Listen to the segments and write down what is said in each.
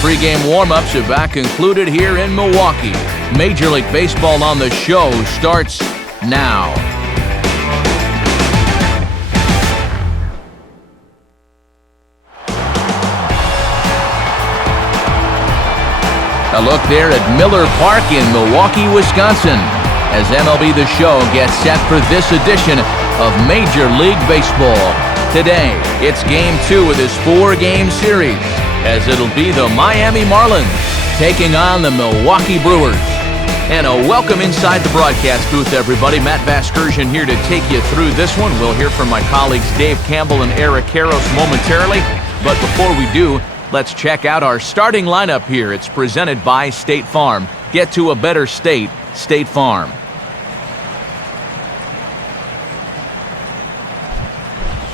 Pre-game warm-ups have back concluded here in Milwaukee. Major League Baseball on the show starts now. A look there at Miller Park in Milwaukee, Wisconsin, as MLB The Show gets set for this edition of Major League Baseball. Today, it's Game 2 of this 4-game series, as it'll be the Miami Marlins taking on the Milwaukee Brewers. And a welcome inside the broadcast booth, everybody. Matt Vasgersian here to take you through this one. We'll hear from my colleagues Dave Campbell and Eric Karros momentarily. But before we do, let's check out our starting lineup here. It's presented by State Farm. Get to a better state, State Farm.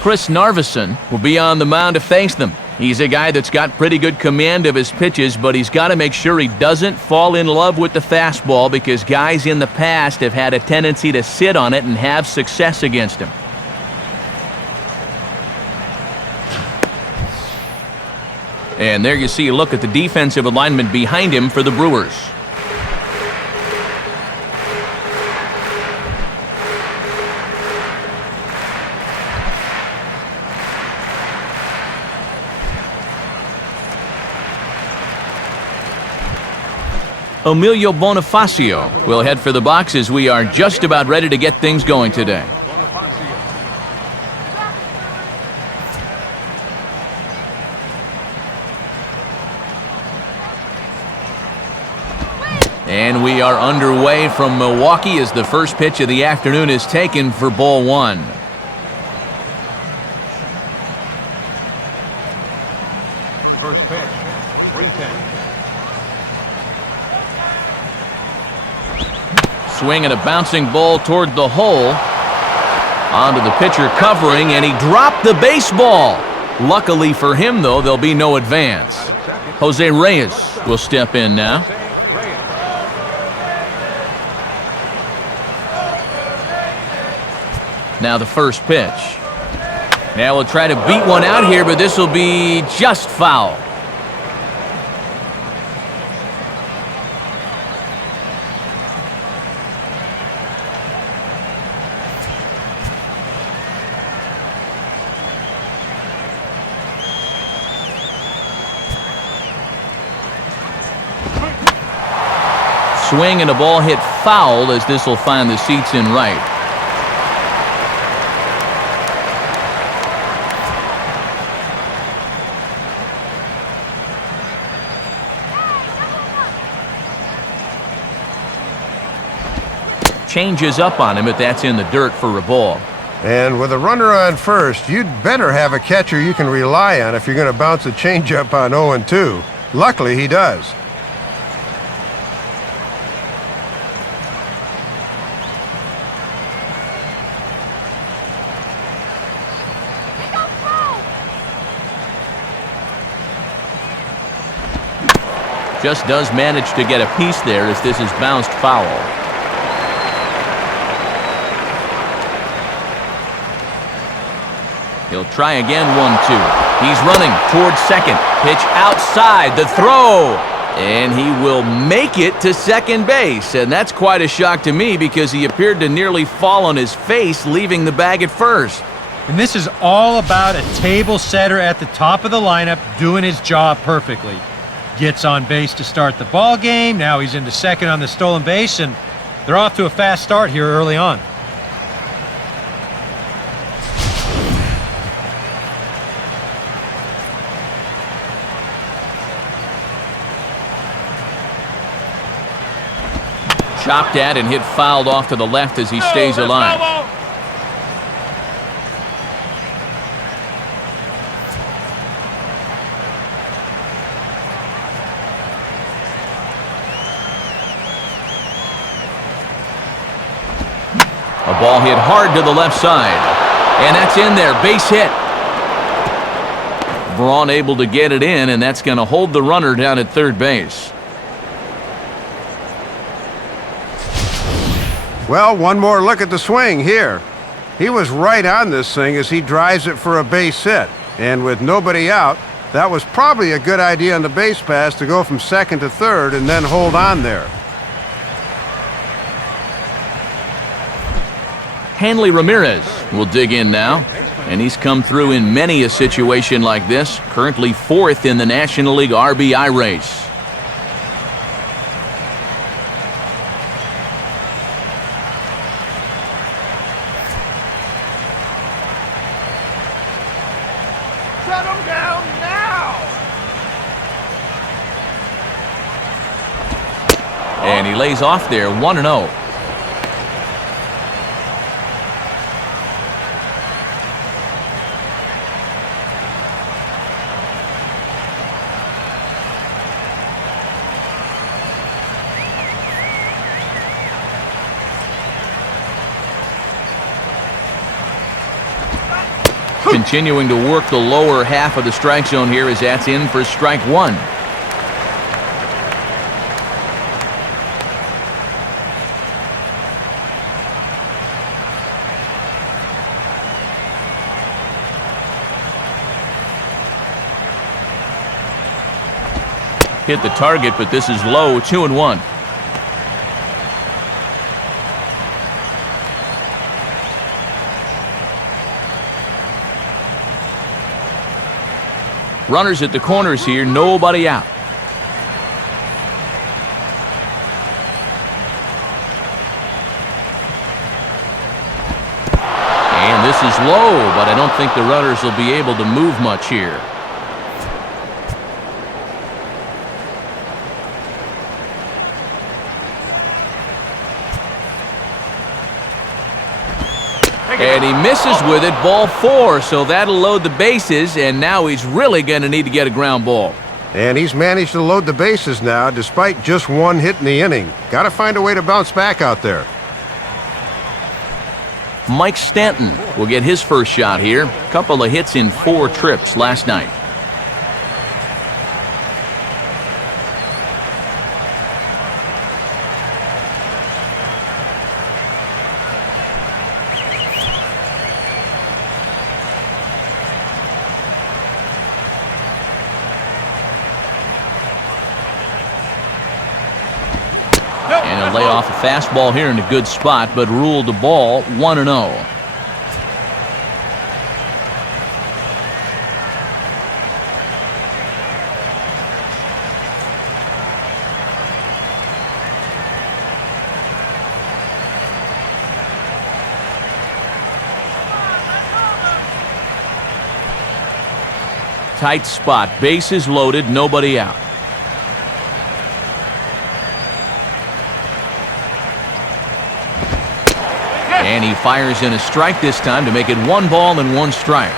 Chris Narveson will be on the mound to face them. He's a guy that's got pretty good command of his pitches, but he's got to make sure he doesn't fall in love with the fastball, because guys in the past have had a tendency to sit on it and have success against him. And there you see a look at the defensive alignment behind him for the Brewers. Emilio Bonifacio will head for the box as we are just about ready to get things going today. And we are underway from Milwaukee as the first pitch of the afternoon is taken for ball one. First pitch, 3-10. Swing and a bouncing ball toward the hole. Onto the pitcher covering, and he dropped the baseball. Luckily for him, though, there'll be no advance. Jose Reyes will step in now. Now the first pitch. Now we'll try to beat one out here, but this will be just foul. Swing and a ball hit foul, as this will find the seats in right. Changes up on him, but that's in the dirt for a ball. And with a runner on first, you'd better have a catcher you can rely on if you're going to bounce a changeup on 0-2. Luckily, he does. Just does manage to get a piece there as this is bounced foul. He'll try again, 1-2. He's running towards second. Pitch outside, the throw. And he will make it to second base. And that's quite a shock to me, because he appeared to nearly fall on his face, leaving the bag at first. And this is all about a table setter at the top of the lineup doing his job perfectly. Gets on base to start the ball game. Now he's into second on the stolen base, and they're off to a fast start here early on. Chopped at and hit fouled off to the left as he stays alive. A ball hit hard to the left side. And that's in there. Base hit. Braun able to get it in, and that's going to hold the runner down at third base. Well, one more look at the swing here. He was right on this thing as he drives it for a base hit. And with nobody out, That was probably a good idea on the base pass to go from second to third and then hold on there. Hanley Ramirez will dig in now, and he's come through in many a situation like this, currently 4th in the National League RBI race. Shut him down now! And he lays off there, 1-0. Continuing to work the lower half of the strike zone here as that's in for strike 1. Hit the target, but this is low, 2-1. Runners at the corners here, nobody out. And this is low, but I don't think the runners will be able to move much here. And he misses with it, ball 4, so that'll load the bases, and now he's really going to need to get a ground ball. And he's managed to load the bases now, despite just 1 hit in the inning. Got to find a way to bounce back out there. Mike Stanton will get his first shot here. Couple of hits in 4 trips last night. And he'll lay off a fastball here in a good spot, but ruled the ball 1-0. Tight spot, bases loaded, nobody out. And he fires in a strike this time to make it 1 ball and 1 strike.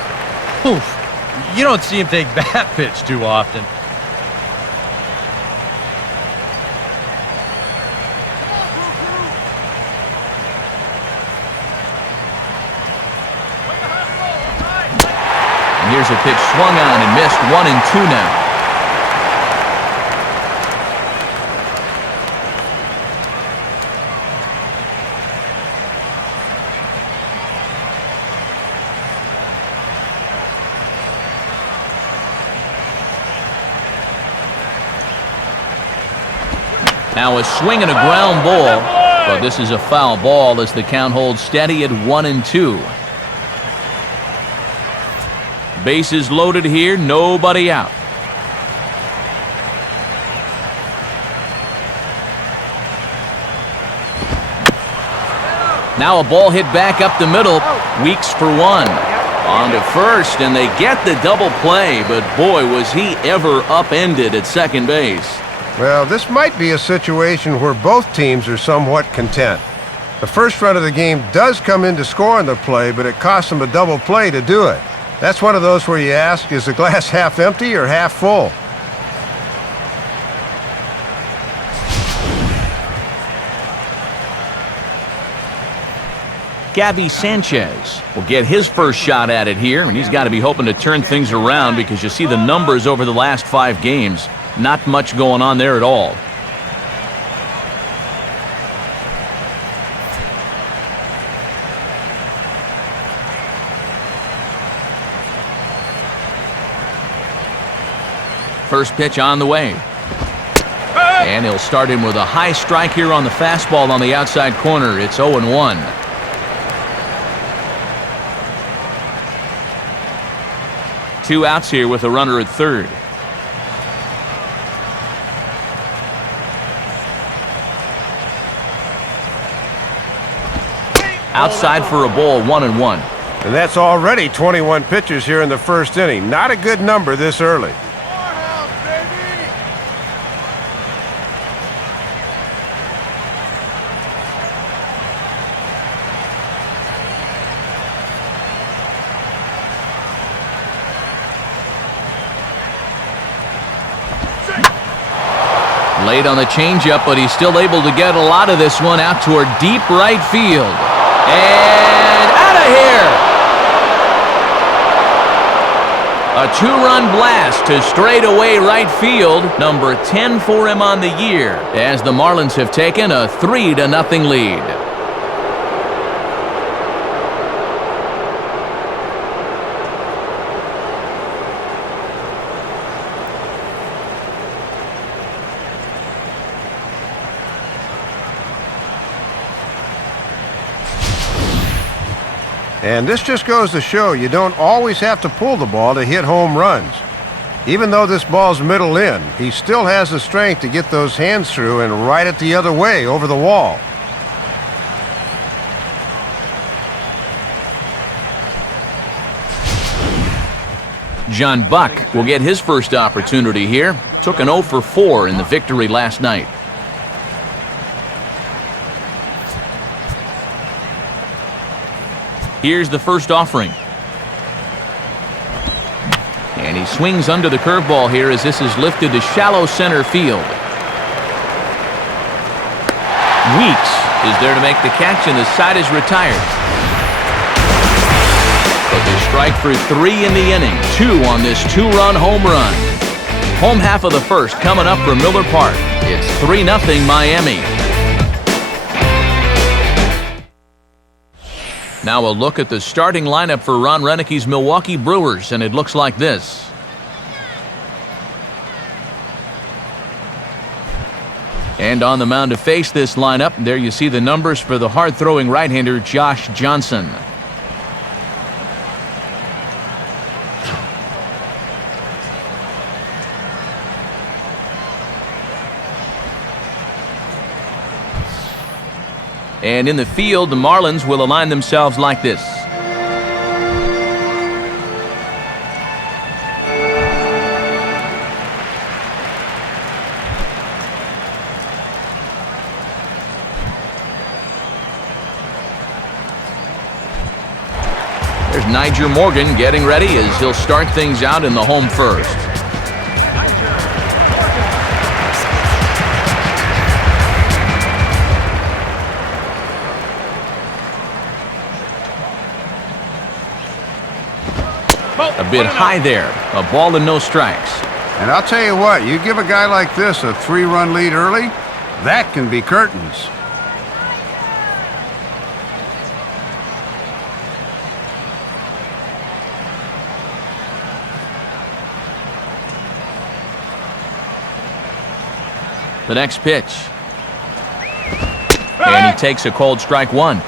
Oof. You don't see him take that pitch too often. And here's a pitch swung on and missed, 1-2 now. Now a swing and a ground ball, but this is a foul ball as the count holds steady at 1-2. Bases loaded here, nobody out. Now a ball hit back up the middle, Weeks for 1. On to first, and they get the double play, but boy, was he ever upended at second base. Well, this might be a situation where both teams are somewhat content. The first run of the game does come into scoring the play, but it costs them a double play to do it. That's one of those where you ask, is the glass half empty or half full? Gabby Sanchez will get his first shot at it here, and he's got to be hoping to turn things around because you see the numbers over the last 5 games. Not much going on there at all. First pitch on the way. And he'll start him with a high strike here on the fastball on the outside corner. It's 0-1. Two outs here with a runner at third. Outside for a ball, 1-1. And that's already 21 pitches here in the first inning. Not a good number this early. Late on the changeup, but he's still able to get a lot of this one out toward deep right field. And out of here! A two-run blast to straightaway right field. Number 10 for him on the year, as the Marlins have taken a 3-0 lead. And this just goes to show you don't always have to pull the ball to hit home runs. Even though this ball's middle in, he still has the strength to get those hands through and ride it the other way over the wall. John Buck will get his first opportunity here. Took an 0 for 4 in the victory last night. Here's the first offering. And he swings under the curveball here as this is lifted to shallow center field. Weeks is there to make the catch, and the side is retired. But they strike for 3 in the inning. 2 on this 2-run home run. Home half of the first coming up from Miller Park. It's 3-0 Miami. Now a look at the starting lineup for Ron Renicke's Milwaukee Brewers, and it looks like this. And on the mound to face this lineup, there you see the numbers for the hard-throwing right-hander Josh Johnson. And in the field, the Marlins will align themselves like this. There's Nyjer Morgan getting ready as he'll start things out in the home first. A bit high there. A ball and no strikes. And I'll tell you what, you give a guy like this a 3-run lead early, that can be curtains. The next pitch. And he takes a cold strike 1.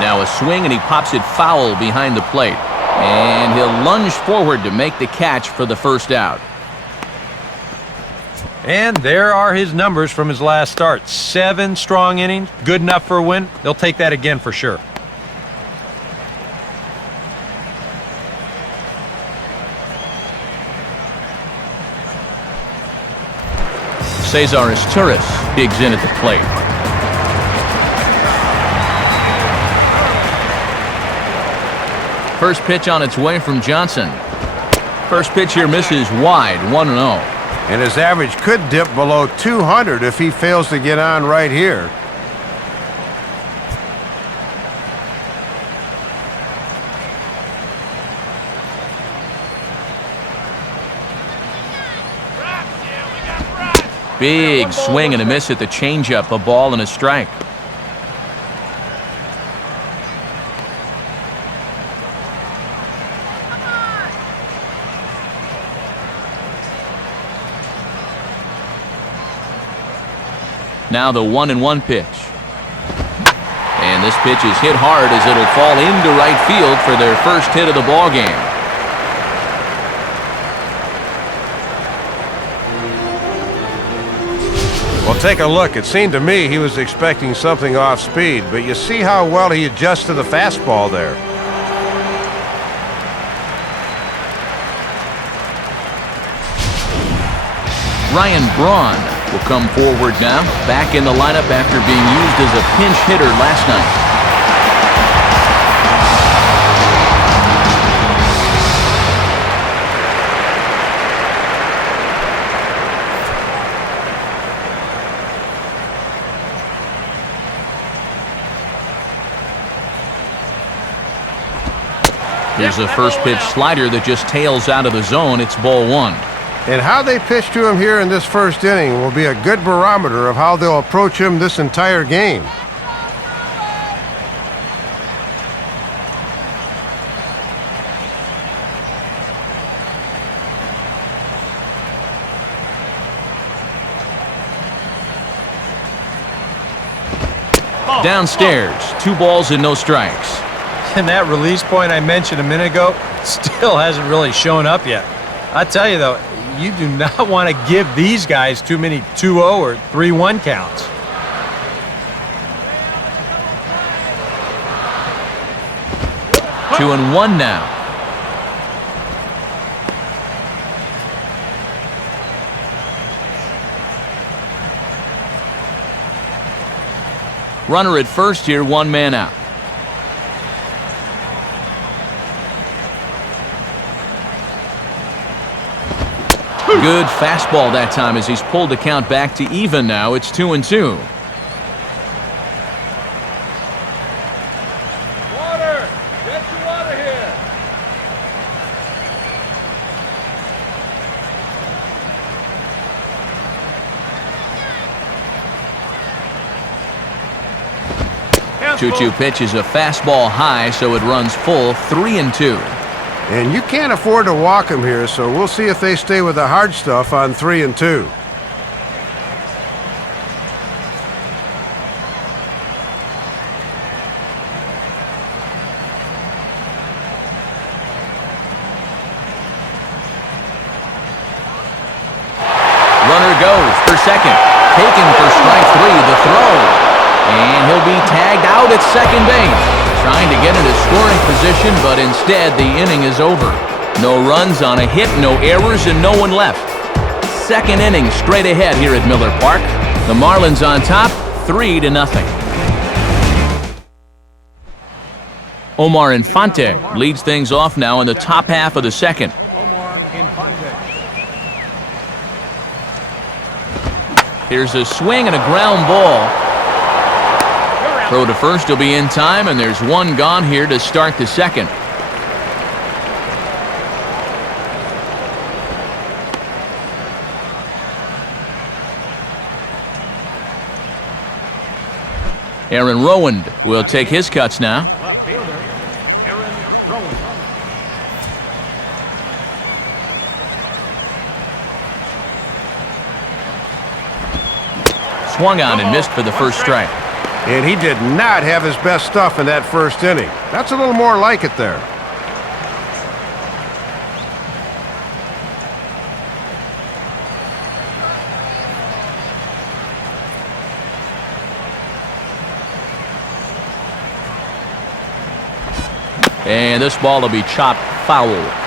Now a swing, and he pops it foul behind the plate. And he'll lunge forward to make the catch for the first out. And there are his numbers from his last start. 7 strong innings, good enough for a win. They'll take that again for sure. Cesar Izturis digs in at the plate. First pitch on its way from Johnson. First pitch here misses wide, 1-0. And his average could dip below 200 if he fails to get on right here. Big swing and a miss at the changeup, a ball and a strike. Now the 1-1 pitch. And this pitch is hit hard as it'll fall into right field for their first hit of the ball game. Well, take a look. It seemed to me he was expecting something off speed, but you see how well he adjusts to the fastball there. Ryan Braun will come forward now, back in the lineup after being used as a pinch hitter last night. Here's a first pitch slider that just tails out of the zone. It's ball one. And how they pitch to him here in this first inning will be a good barometer of how they'll approach him this entire game. Downstairs, 2 balls and no strikes. And that release point I mentioned a minute ago still hasn't really shown up yet. I tell you, though, you do not want to give these guys too many 2-0 or 3-1 counts. Two and one now. Runner at first here, 1 man out. Good fastball that time as he's pulled the count back to even now. It's 2-2. Water! Get your water here! Two-two pitch is a fastball high, so it runs full, 3-2. And you can't afford to walk him here, so we'll see if they stay with the hard stuff on 3-2. Runner goes for second. Taken for strike 3, the throw. And he'll be tagged out at second base. Trying to get into scoring position, but instead the inning is over. No runs on a hit, no errors, and no one left. Second inning straight ahead here at Miller Park. The Marlins on top, 3-0. Omar Infante leads things off now in the top half of the second. Here's a swing and a ground ball. Throw to first will be in time, and there's 1 gone here to start the second. Aaron Rowand will take his cuts now. Left fielder, Aaron Rowand. Swung on and missed for the first strike. And he did not have his best stuff in that first inning. That's a little more like it there. And this ball will be chopped foul.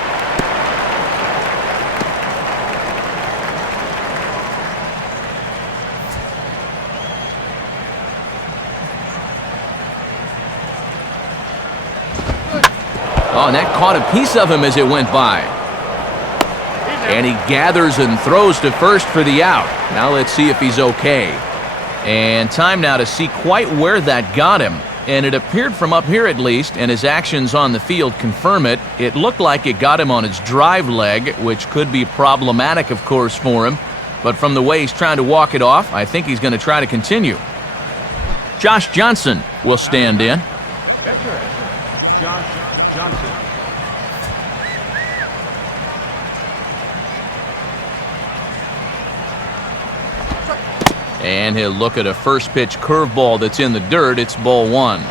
Oh, and that caught a piece of him as it went by. And he gathers and throws to first for the out. Now let's see if he's okay. And time now to see quite where that got him. And it appeared from up here at least, and his actions on the field confirm it. It looked like it got him on his drive leg, which could be problematic, of course, for him. but from the way he's trying to walk it off, I think he's going to try to continue. Josh Johnson will stand in. Catcher, Josh Johnson. And he'll look at a first pitch curveball that's in the dirt. It's ball one.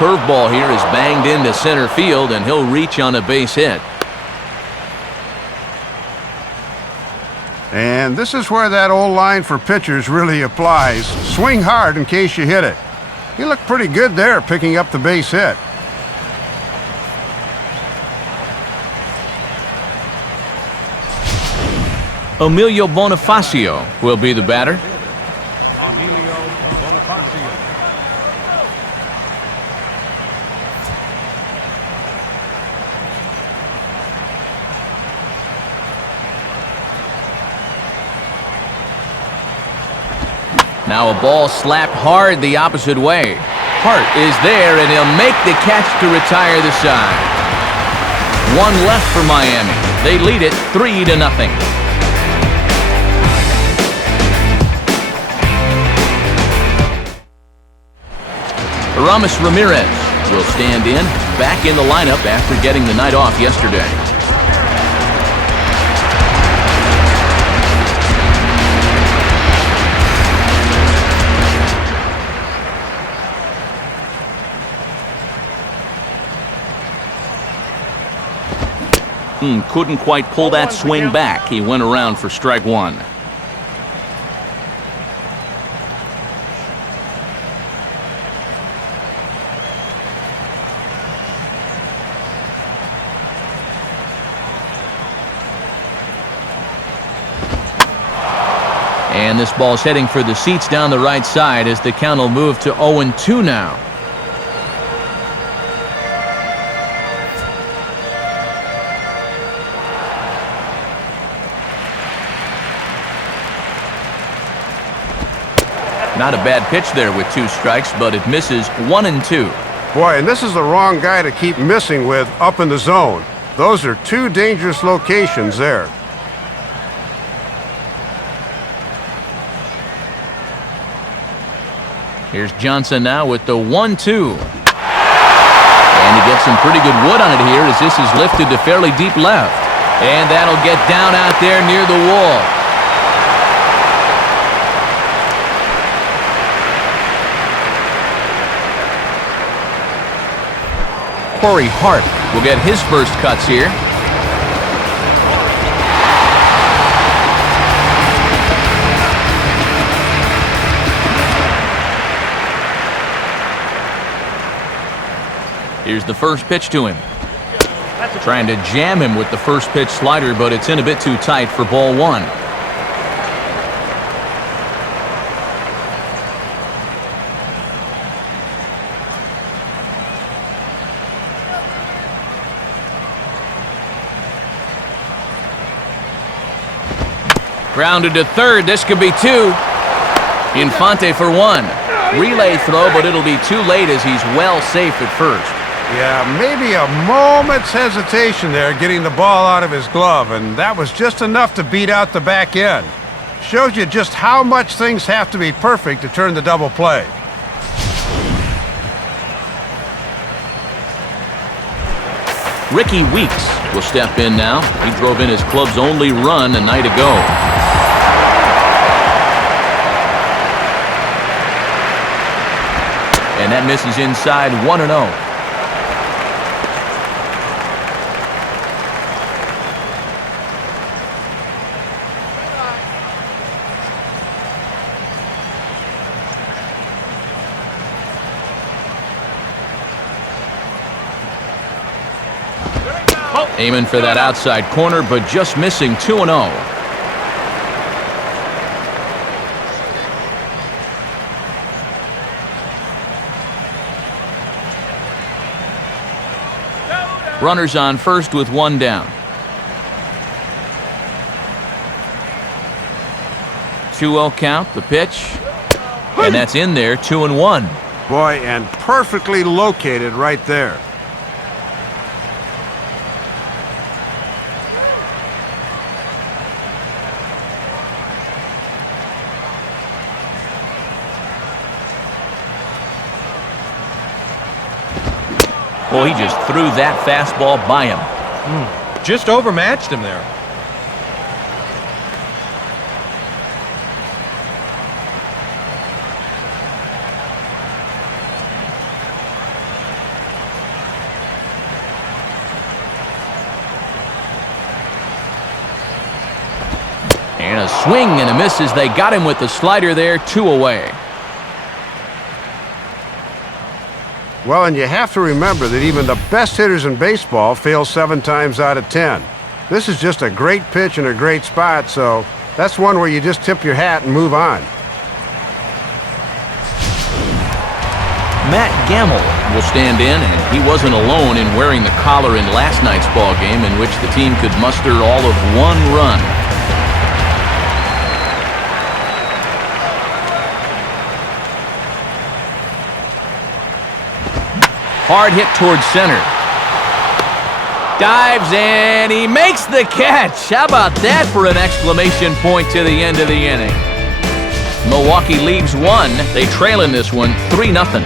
Curveball here is banged into center field, and he'll reach on a base hit. And this is where that old line for pitchers really applies. Swing hard in case you hit it. He looked pretty good there picking up the base hit. Emilio Bonifacio will be the batter. Emilio Bonifacio. Now a ball slapped hard the opposite way. Hart is there, and he'll make the catch to retire the side. One left for Miami. They lead it 3-0. Aramis Ramirez will stand in, back in the lineup after getting the night off yesterday. Couldn't quite pull that swing back. He went around for strike one. And this ball's heading for the seats down the right side as the count will move to 0-2 now. Not a bad pitch there with 2 strikes, but it misses 1-2. Boy, and this is the wrong guy to keep missing with up in the zone. Those are 2 dangerous locations there. Here's Johnson now with the 1-2. And he gets some pretty good wood on it here as this is lifted to fairly deep left. And that'll get down out there near the wall. Corey Hart will get his first cuts here. Here's the first pitch to him. Trying to jam him with the first pitch slider, but it's in a bit too tight for ball one. Grounded to third. This could be 2. Infante for 1. Relay throw, but it'll be too late as he's well safe at first. Yeah, maybe a moment's hesitation there getting the ball out of his glove, and that was just enough to beat out the back end. Shows you just how much things have to be perfect to turn the double play. Ricky Weeks will step in now. He drove in his club's only run a night ago. And that misses inside 1-0. Aiming for that outside corner, but just missing 2-0. Runners on first with 1 down. 2-0 count, the pitch. And that's in there, 2-1. Boy, and perfectly located right there. Well, he just threw that fastball by him. Just overmatched him there. And a swing and a miss as they got him with the slider there, 2 away. Well, and you have to remember that even the best hitters in baseball fail 7 times out of 10. This is just a great pitch in a great spot, so that's one where you just tip your hat and move on. Matt Gamble will stand in, and he wasn't alone in wearing the collar in last night's ball game, in which the team could muster all of 1 run. Hard hit towards center. Dives and he makes the catch. How about that for an exclamation point to the end of the inning? Milwaukee leaves 1. They trail in this one 3-0.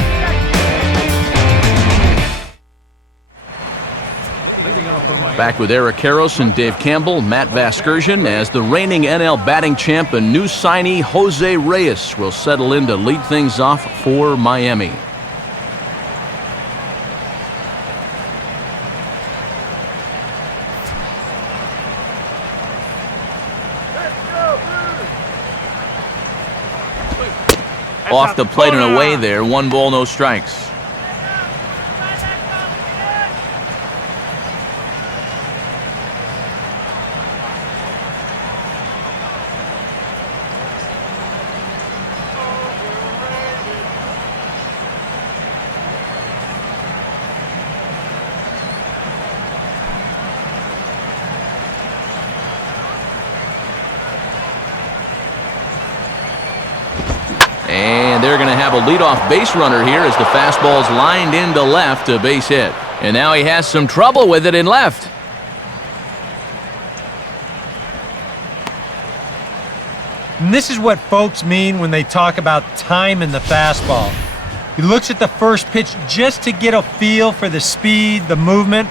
Back with Eric Karros and Dave Campbell, Matt Vasgersian, as the reigning NL batting champ and new signee Jose Reyes will settle in to lead things off for Miami. Off the plate and away there. 1 ball, no strikes. And they're going to have a leadoff base runner here as the fastball's lined into left, a base hit. And now he has some trouble with it in left. And this is what folks mean when they talk about time in the fastball. He looks at the first pitch just to get a feel for the speed, the movement,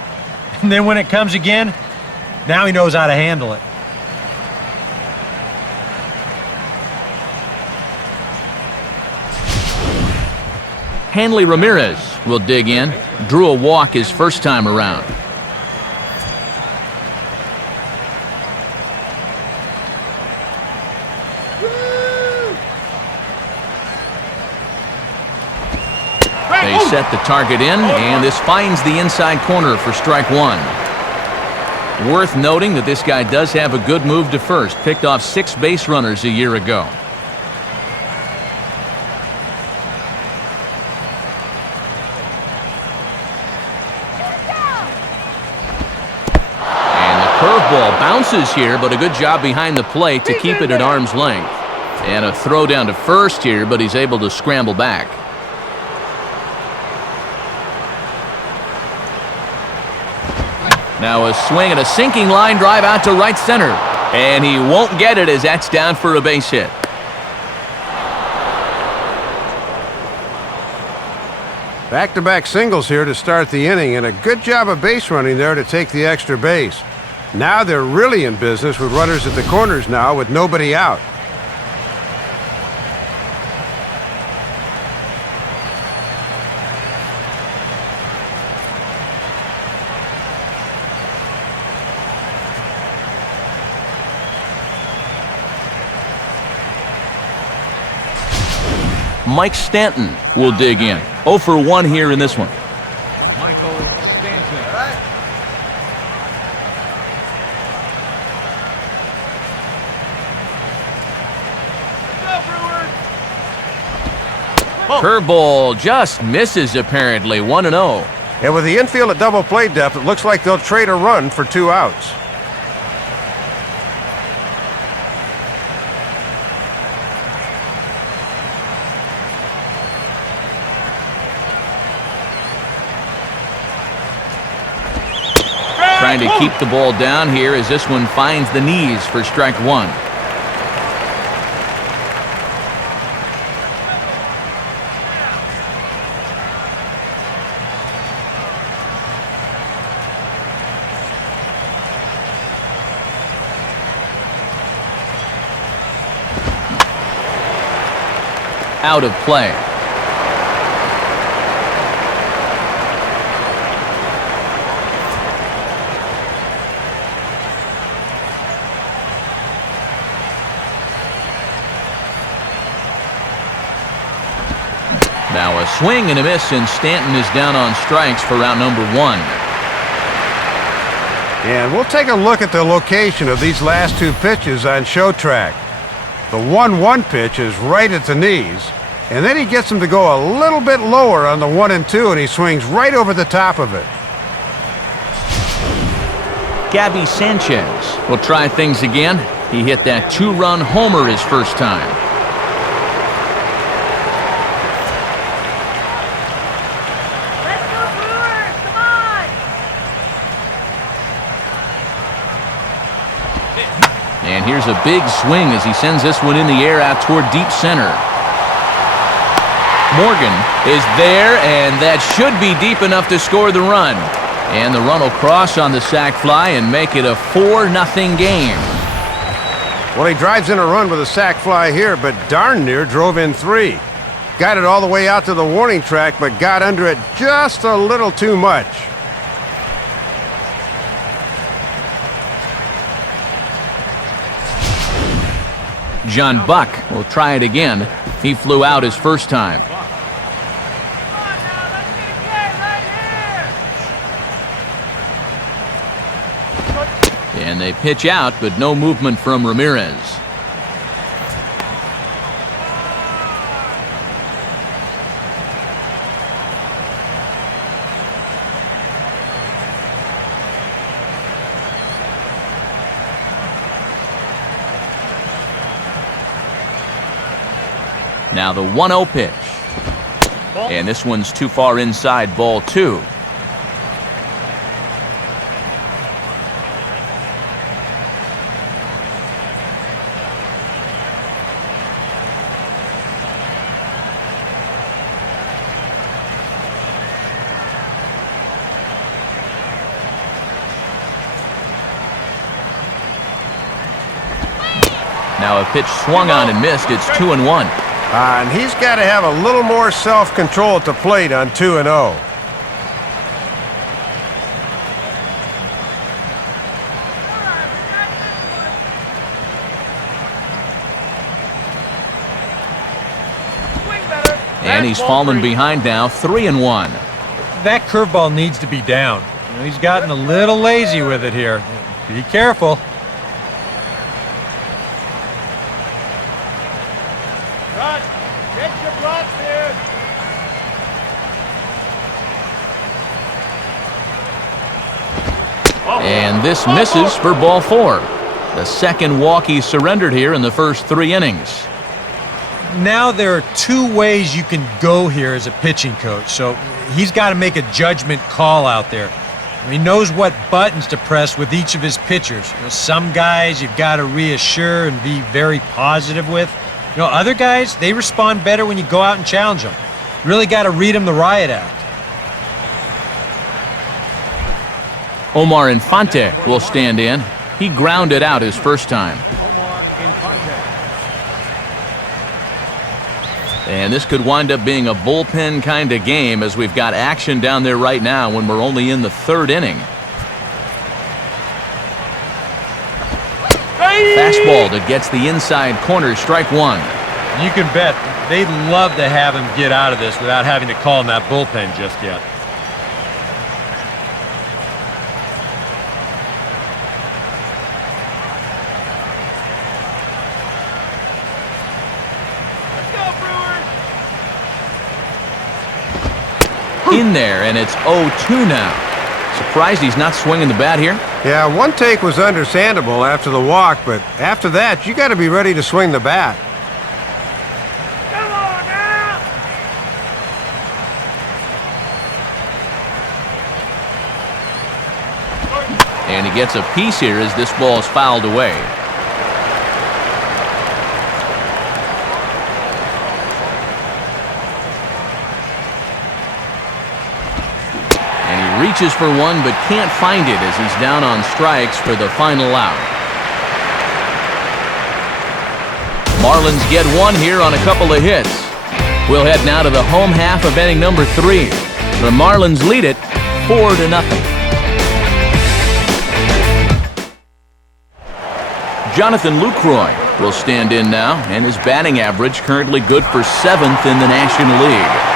and then when it comes again, now he knows how to handle it. Hanley Ramirez will dig in. Drew a walk his first time around. They set the target in, and this finds the inside corner for strike 1. Worth noting that this guy does have a good move to first. Picked off 6 base runners a year ago. Curveball bounces here, but a good job behind the plate to keep it at arm's length. And a throw down to first here, but he's able to scramble back. Now a swing and a sinking line drive out to right center. And he won't get it as that's down for a base hit. Back-to-back singles here to start the inning, and a good job of base running there to take the extra base. Now they're really in business with runners at the corners now with nobody out. Mike Stanton will dig in. 0 for 1 here in this one. Michael Stanton. Curveball just misses apparently. 1-0. And with the infield at double play depth, it looks like they'll trade a run for 2 outs. trying to keep the ball down here as this one finds the knees for strike one. Out of play. Now a swing and a miss, and Stanton is down on strikes for round number one. And we'll take a look at the location of these last two pitches on show track. The 1-1 pitch is right at the knees, and then he gets him to go a little bit lower on the 1 and 2, and he swings right over the top of it. Gabby Sanchez will try things again. He hit that two-run homer his first time. Let's go Brewers! Come on! And here's a big swing as he sends this one in the air out toward deep center. Morgan is there, and that should be deep enough to score the run. And the run will cross on the sac fly and make it a 4-0 game. Well, he drives in a run with a sac fly here, but darn near drove in 3. Got it all the way out to the warning track, but got under it just a little too much. John Buck will try it again. He flew out his first time. Come on now, let's get a game right here! And they pitch out, but no movement from Ramirez. Now the 1-0 pitch. And this one's too far inside, ball 2. Now a pitch swung on and missed. It's 2-1. And he's got to have a little more self-control at the plate on 2-0. And he's fallen behind now, 3-1. That curveball needs to be down. You know, he's gotten a little lazy with it here. Be careful. And this misses for ball 4. The second walk he surrendered here in the first 3 innings. Now there are 2 ways you can go here as a pitching coach, so he's got to make a judgment call out there. He knows what buttons to press with each of his pitchers. You know, some guys you've got to reassure and be very positive with. You know, other guys, they respond better when you go out and challenge them. You really got to read them the riot act. Omar Infante will stand in. He grounded out his first time. And this could wind up being a bullpen kind of game as we've got action down there right now when we're only in the 3rd inning. Fastball that gets the inside corner, strike 1. You can bet they'd love to have him get out of this without having to call him that bullpen just yet. In there, and it's 0-2 now. Surprised he's not swinging the bat here? Yeah, one take was understandable after the walk, but after that, you got to be ready to swing the bat. Come on now! And he gets a piece here as this ball is fouled away. Reaches for one but can't find it as he's down on strikes for the final out. Marlins get one here on a couple of hits. We'll head now to the home half of inning number 3. The Marlins lead it 4-0. Jonathan Lucroy will stand in now, and his batting average currently good for 7th in the National League.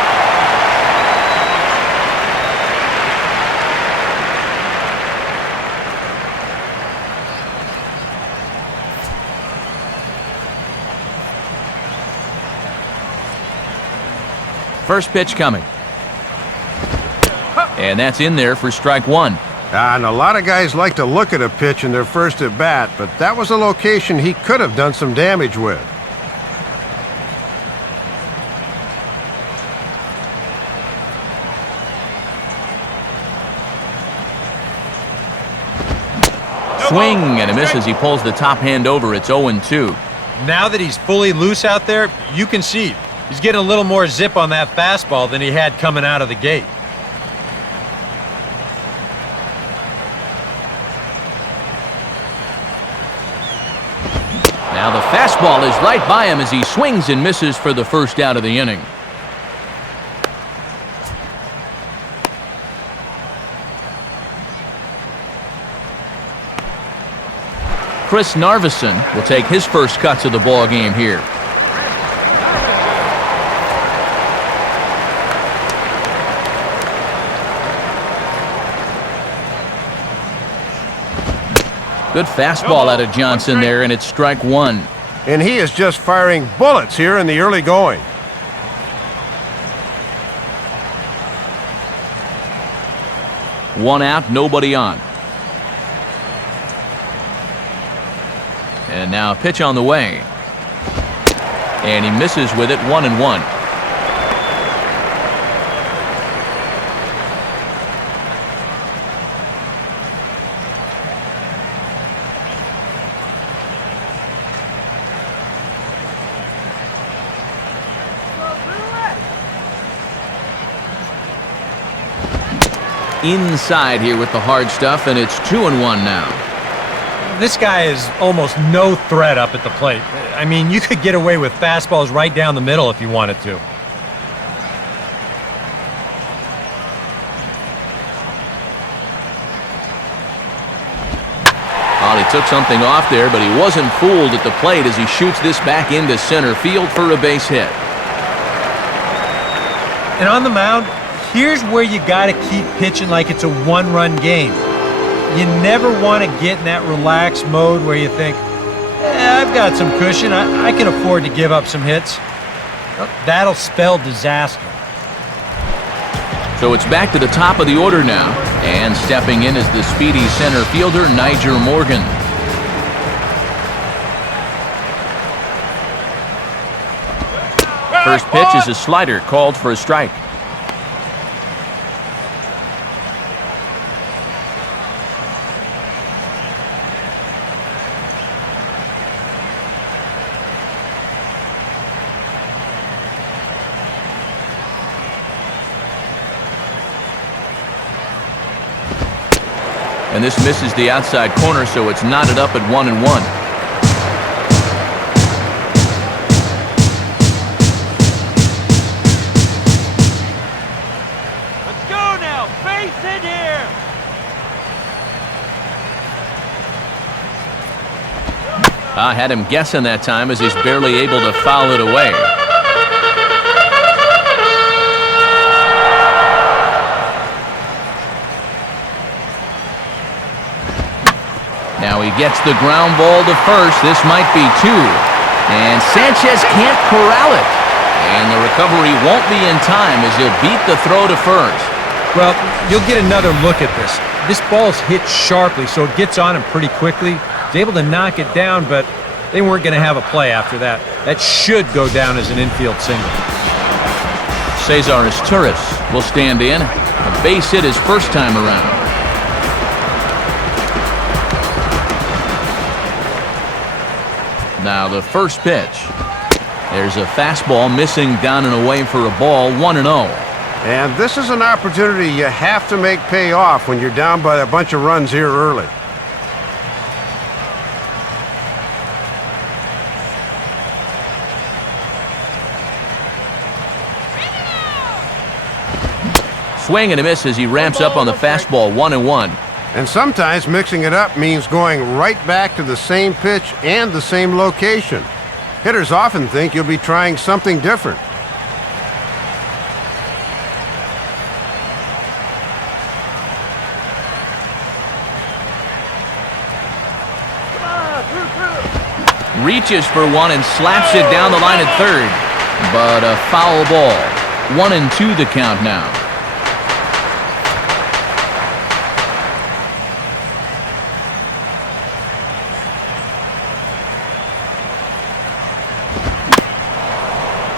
First pitch coming. And that's in there for strike 1. And a lot of guys like to look at a pitch in their first at bat, but that was a location he could have done some damage with. Swing and a miss as he pulls the top hand over. It's 0-2. Now that he's fully loose out there, you can see he's getting a little more zip on that fastball than he had coming out of the gate. Now the fastball is right by him as he swings and misses for the first out of the inning. Chris Narveson will take his first cuts of the ball game here. Good fastball out of Johnson there, and it's strike 1. And he is just firing bullets here in the early going. One out, nobody on. And now a pitch on the way. And he misses with it, 1-1. Inside here with the hard stuff, and it's 2-1 now. This guy is almost no threat up at the plate. I mean, you could get away with fastballs right down the middle if you wanted to. Well, he took something off there, but he wasn't fooled at the plate as he shoots this back into center field for a base hit. And on the mound, here's where you got to keep pitching like it's a one-run game. You never want to get in that relaxed mode where you think, I've got some cushion. I can afford to give up some hits. Well, that'll spell disaster. So it's back to the top of the order now. And stepping in is the speedy center fielder, Niger Morgan. First pitch is a slider called for a strike. And this misses the outside corner, so it's knotted up at 1-1. Let's go now. Base hit here. I had him guessing that time as he's barely able to foul it away. Now he gets the ground ball to first. This might be 2. And Sanchez can't corral it. And the recovery won't be in time as he'll beat the throw to first. Well, you'll get another look at this. This ball's hit sharply, so it gets on him pretty quickly. He's able to knock it down, but they weren't going to have a play after that. That should go down as an infield single. Cesar Torres will stand in. A base hit his first time around. Now the first pitch. There's a fastball missing down and away for a ball, 1-0. And this is an opportunity you have to make pay off when you're down by a bunch of runs here early. Swing and a miss as he ramps up on the fastball, 1-1. And sometimes mixing it up means going right back to the same pitch and the same location. Hitters often think you'll be trying something different. Reaches for one and slaps it down the line at third. But a foul ball. 1-2 the count now.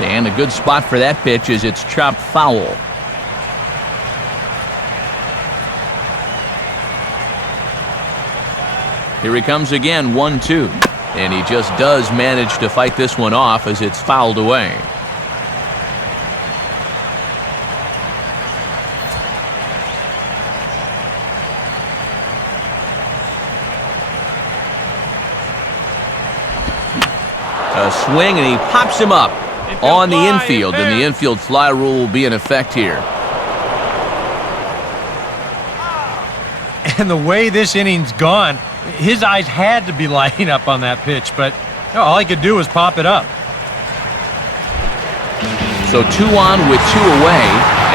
And a good spot for that pitch as it's chopped foul. Here he comes again, 1-2. And he just does manage to fight this one off as it's fouled away. A swing and he pops him up on the infield, and the infield fly rule will be in effect here. And the way this inning's gone, his eyes had to be lighting up on that pitch, but all he could do was pop it up. So 2 on with 2 away,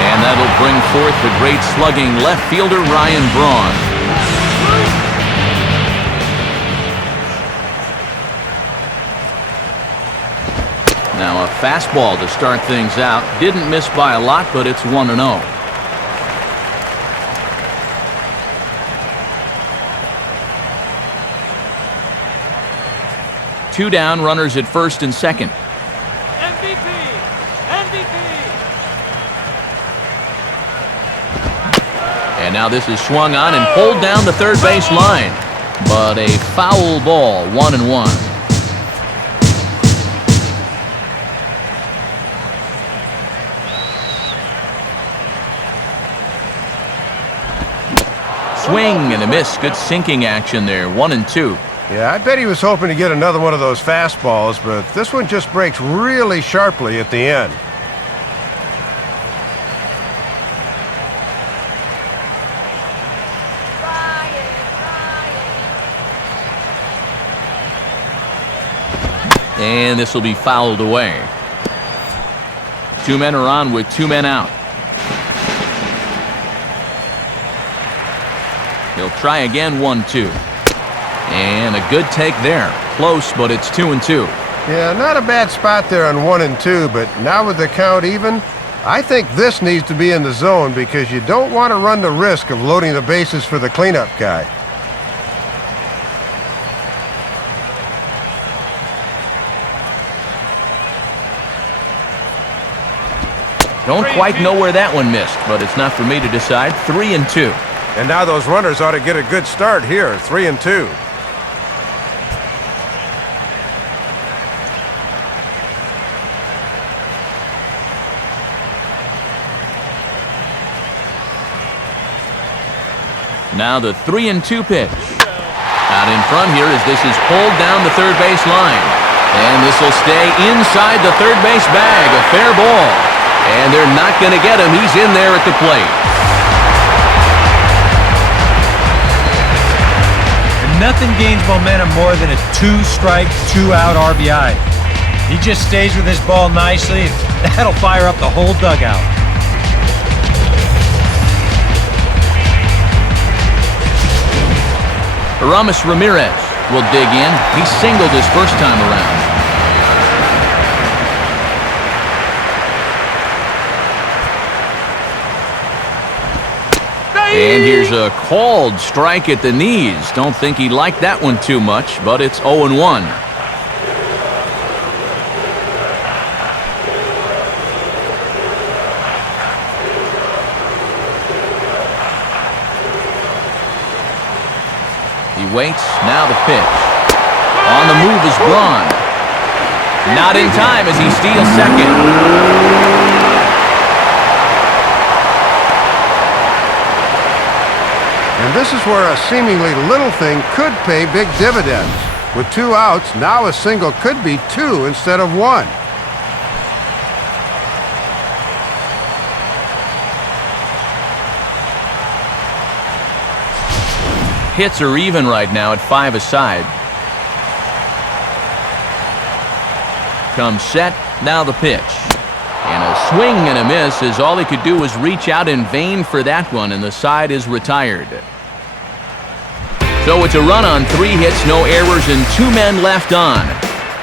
and that'll bring forth the great slugging left fielder Ryan Braun. Now a fastball to start things out. Didn't miss by a lot, but it's 1-0. Two down, runners at first and second. MVP! MVP! And now this is swung on and pulled down the third base line. But a foul ball, 1-1. Swing and a miss. Good sinking action there. 1-2. Yeah, I bet he was hoping to get another one of those fastballs, but this one just breaks really sharply at the end. And this will be fouled away. 2 men are on with 2 men out. He'll try again, 1-2. And a good take there. Close, but it's 2-2. Yeah, not a bad spot there on 1 and 2, but now with the count even, I think this needs to be in the zone because you don't want to run the risk of loading the bases for the cleanup guy. Don't quite know where that one missed, but it's not for me to decide. 3-2. And now those runners ought to get a good start here, 3-2. Now the 3-2 pitch. Out in front here as this is pulled down the third base line. And this will stay inside the third base bag. A fair ball. And they're not going to get him. He's in there at the plate. And nothing gains momentum more than a 2-strike, 2-out RBI. He just stays with his ball nicely. That'll fire up the whole dugout. Aramis Ramirez will dig in. He singled his first time around. And here's a called strike at the knees. Don't think he liked that one too much, but it's 0-1. He waits. Now the pitch. On the move is Braun. Not in time as he steals second. And this is where a seemingly little thing could pay big dividends. With 2 outs, now a single could be 2 instead of 1. Hits are even right now at 5 aside. Comes set, now the pitch. And a swing and a miss as all he could do was reach out in vain for that one, and the side is retired. So it's a run on 3 hits, no errors, and 2 men left on.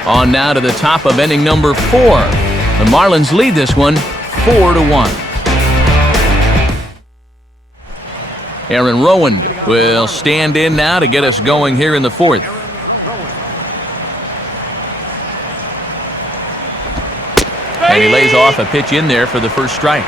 On now to the top of inning number 4. The Marlins lead this one 4-1. Aaron Rowand will stand in now to get us going here in the 4th. And he lays off a pitch in there for the first strike.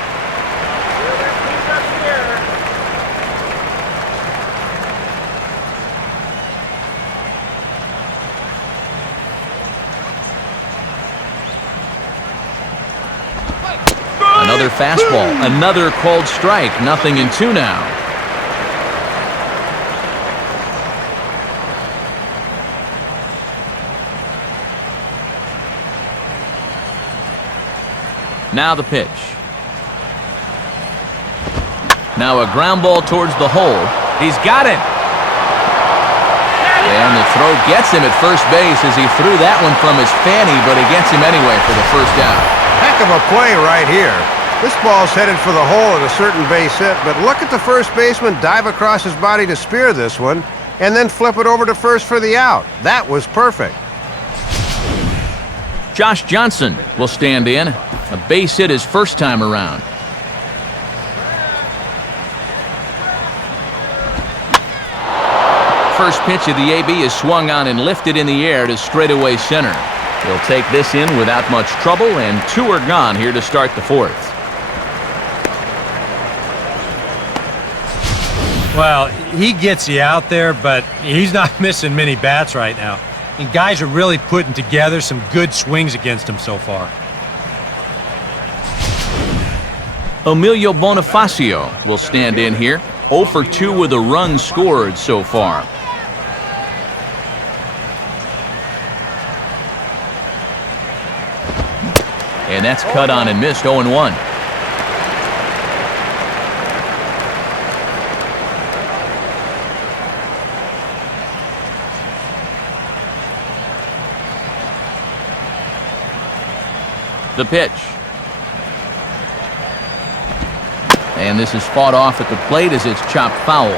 Another fastball, another called strike, 0-2 now. Now the pitch. Now a ground ball towards the hole. He's got it. And the throw gets him at first base as he threw that one from his fanny, but he gets him anyway for the first out. Heck of a play right here. This ball's headed for the hole at a certain base hit, but look at the first baseman dive across his body to spear this one, and then flip it over to first for the out. That was perfect. Josh Johnson will stand in. A base hit his first time around. First pitch of the AB is swung on and lifted in the air to straightaway center. He'll take this in without much trouble, and 2 are gone here to start the 4th. Well, he gets you out there, but he's not missing many bats right now. And guys are really putting together some good swings against him so far. Emilio Bonifacio will stand in here. 0 for 2 with a run scored so far. And that's cut on and missed, 0-1. The pitch. And this is fought off at the plate as it's chopped foul.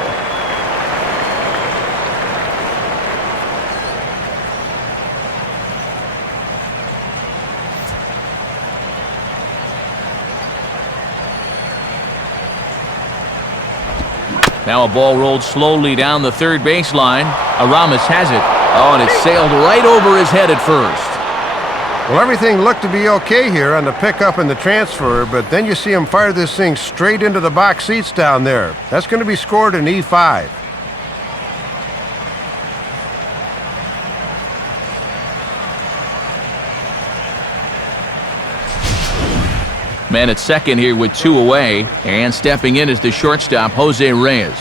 Now a ball rolled slowly down the third baseline. Aramis has it. Oh, and it sailed right over his head at first. Well, everything looked to be okay here on the pickup and the transfer, but then you see him fire this thing straight into the box seats down there. That's going to be scored in E5. Man at second here with 2 away, and stepping in is the shortstop, Jose Reyes.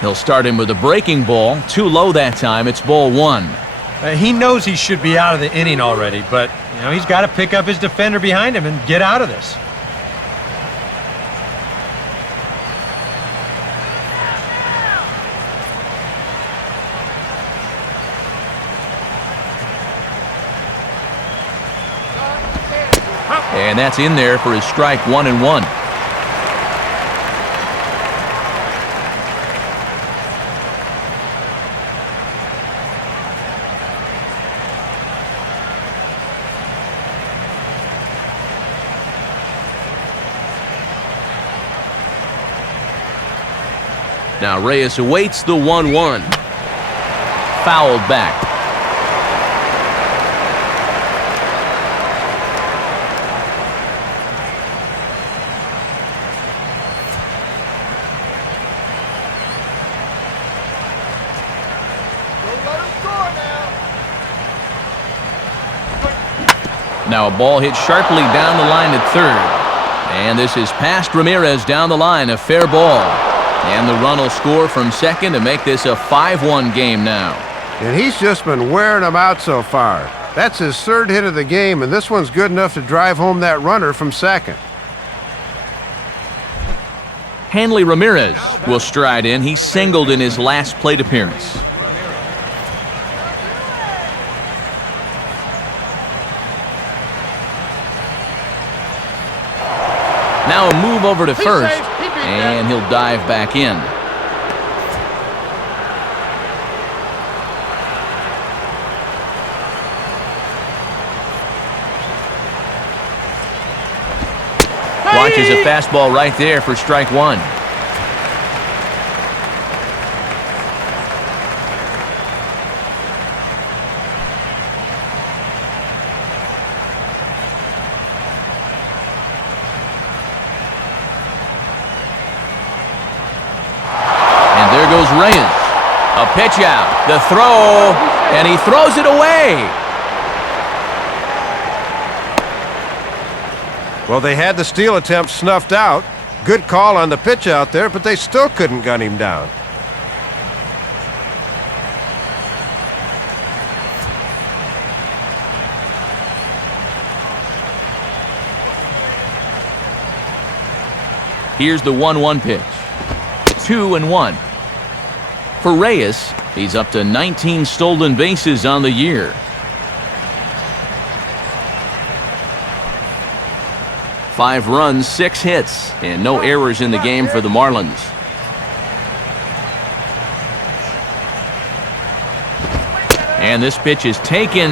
He'll start him with a breaking ball. Too low that time. It's ball 1. He knows he should be out of the inning already, but he's got to pick up his defender behind him and get out of this. And that's in there for his strike, 1-1. Now Reyes awaits the 1-1. Fouled back. Let him score now. Now a ball hit sharply down the line at third. And this is past Ramirez down the line, a fair ball. And the run will score from second to make this a 5-1 game now. And he's just been wearing them out so far. That's his third hit of the game, and this one's good enough to drive home that runner from second. Hanley Ramirez will stride in. He singled in his last plate appearance. Now a move over to first, and he'll dive back in. Watches a fastball right there for strike one. And there goes Reyes. A pitch out, the throw, and he throws it away. Well, they had the steal attempt snuffed out. Good call on the pitch out there, but they still couldn't gun him down. Here's the 1-1 pitch. 2-1. For Reyes, he's up to 19 stolen bases on the year. 5 runs, 6 hits, and no errors in the game for the Marlins. And this pitch is taken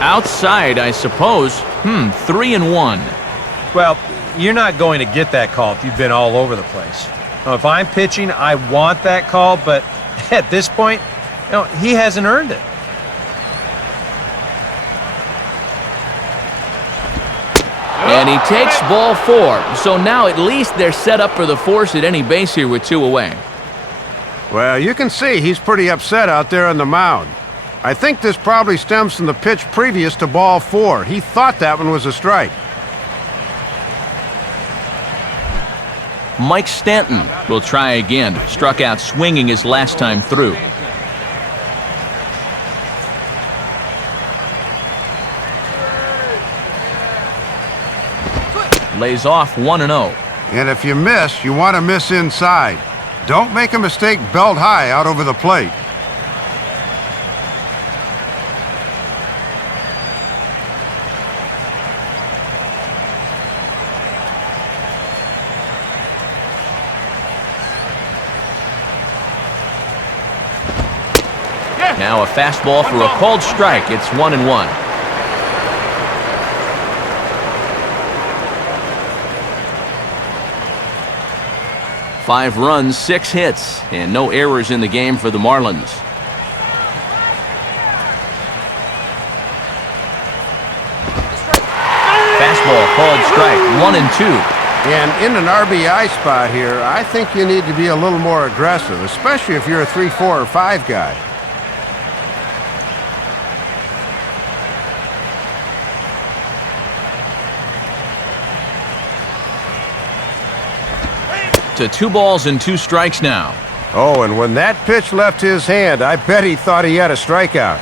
outside, I suppose. 3-1. Well, you're not going to get that call if you've been all over the place. Now, if I'm pitching, I want that call, but at this point, he hasn't earned it. And he takes ball 4. So now at least they're set up for the force at any base here with 2 away. Well, you can see he's pretty upset out there on the mound. I think this probably stems from the pitch previous to ball 4. He thought that one was a strike. Mike Stanton will try again. Struck out swinging his last time through. Lays off 1-0. And if you miss, you want to miss inside. Don't make a mistake belt high out over the plate. Now a fastball for a called strike. It's 1-1. Five runs, 6 hits, and no errors in the game for the Marlins. Fastball called strike, 1-2. And in an RBI spot here, I think you need to be a little more aggressive, especially if you're a 3, 4, or 5 guy. To 2 balls and 2 strikes now. Oh, and when that pitch left his hand, I bet he thought he had a strikeout.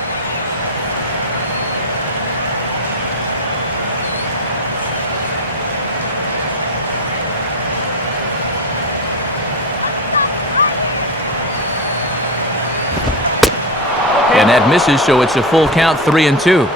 And that misses, so it's a full count, 3-2.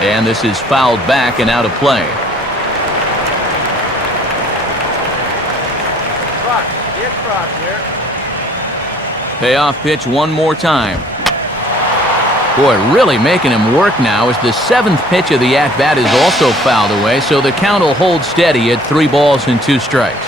And this is fouled back and out of play. Payoff pitch one more time. Boy, really making him work now as the 7th pitch of the at-bat is also fouled away, so the count will hold steady at 3 balls and 2 strikes.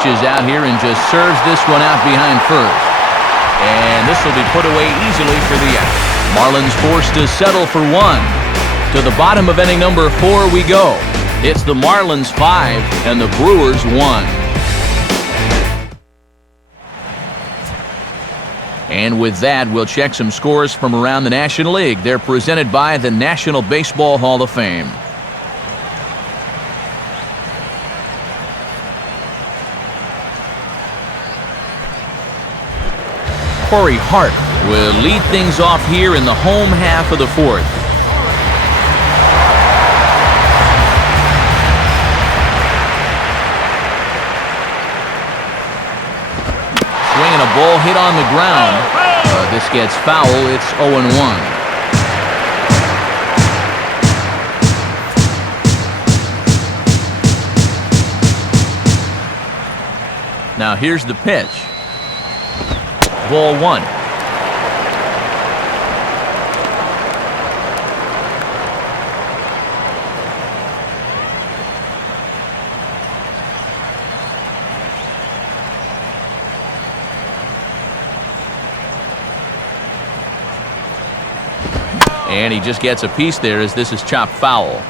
reaches out here and just serves this one out behind first. And this will be put away easily for the out. Marlins forced to settle for one. To the bottom of inning number 4 we go. It's the Marlins 5 and the Brewers 1. And with that, we'll check some scores from around the National League. They're presented by the National Baseball Hall of Fame. Corey Hart will lead things off here in the home half of the 4th. Swinging a ball hit on the ground. This gets foul. It's 0-1. Now here's the pitch. Ball 1. And he just gets a piece there as this is chopped foul.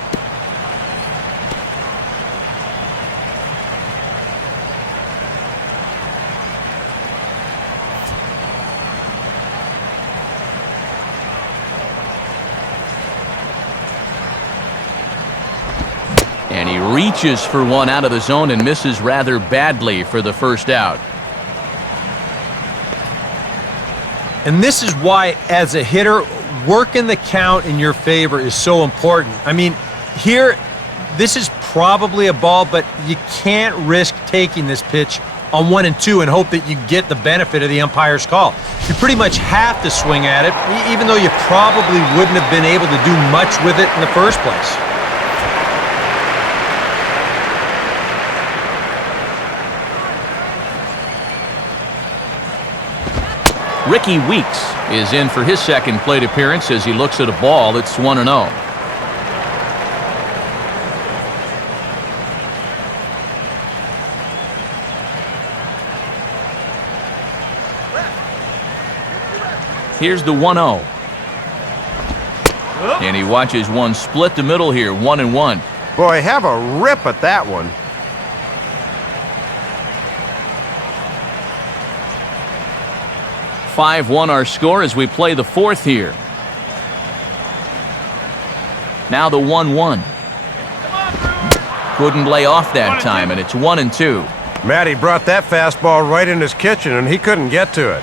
And he reaches for one out of the zone and misses rather badly for the first out. And this is why, as a hitter, working the count in your favor is so important. I mean, here, this is probably a ball, but you can't risk taking this pitch on 1 and 2 and hope that you get the benefit of the umpire's call. You pretty much have to swing at it, even though you probably wouldn't have been able to do much with it in the first place. Ricky Weeks is in for his second plate appearance as he looks at a ball that's 1-0. Here's the 1-0. And he watches one split the middle here, 1-1. Boy, have a rip at that one. Five-1 our score as we play the 4th here. Now the 1-1. Couldn't lay off that time, and it's 1-2. Matty brought that fastball right in his kitchen, and he couldn't get to it.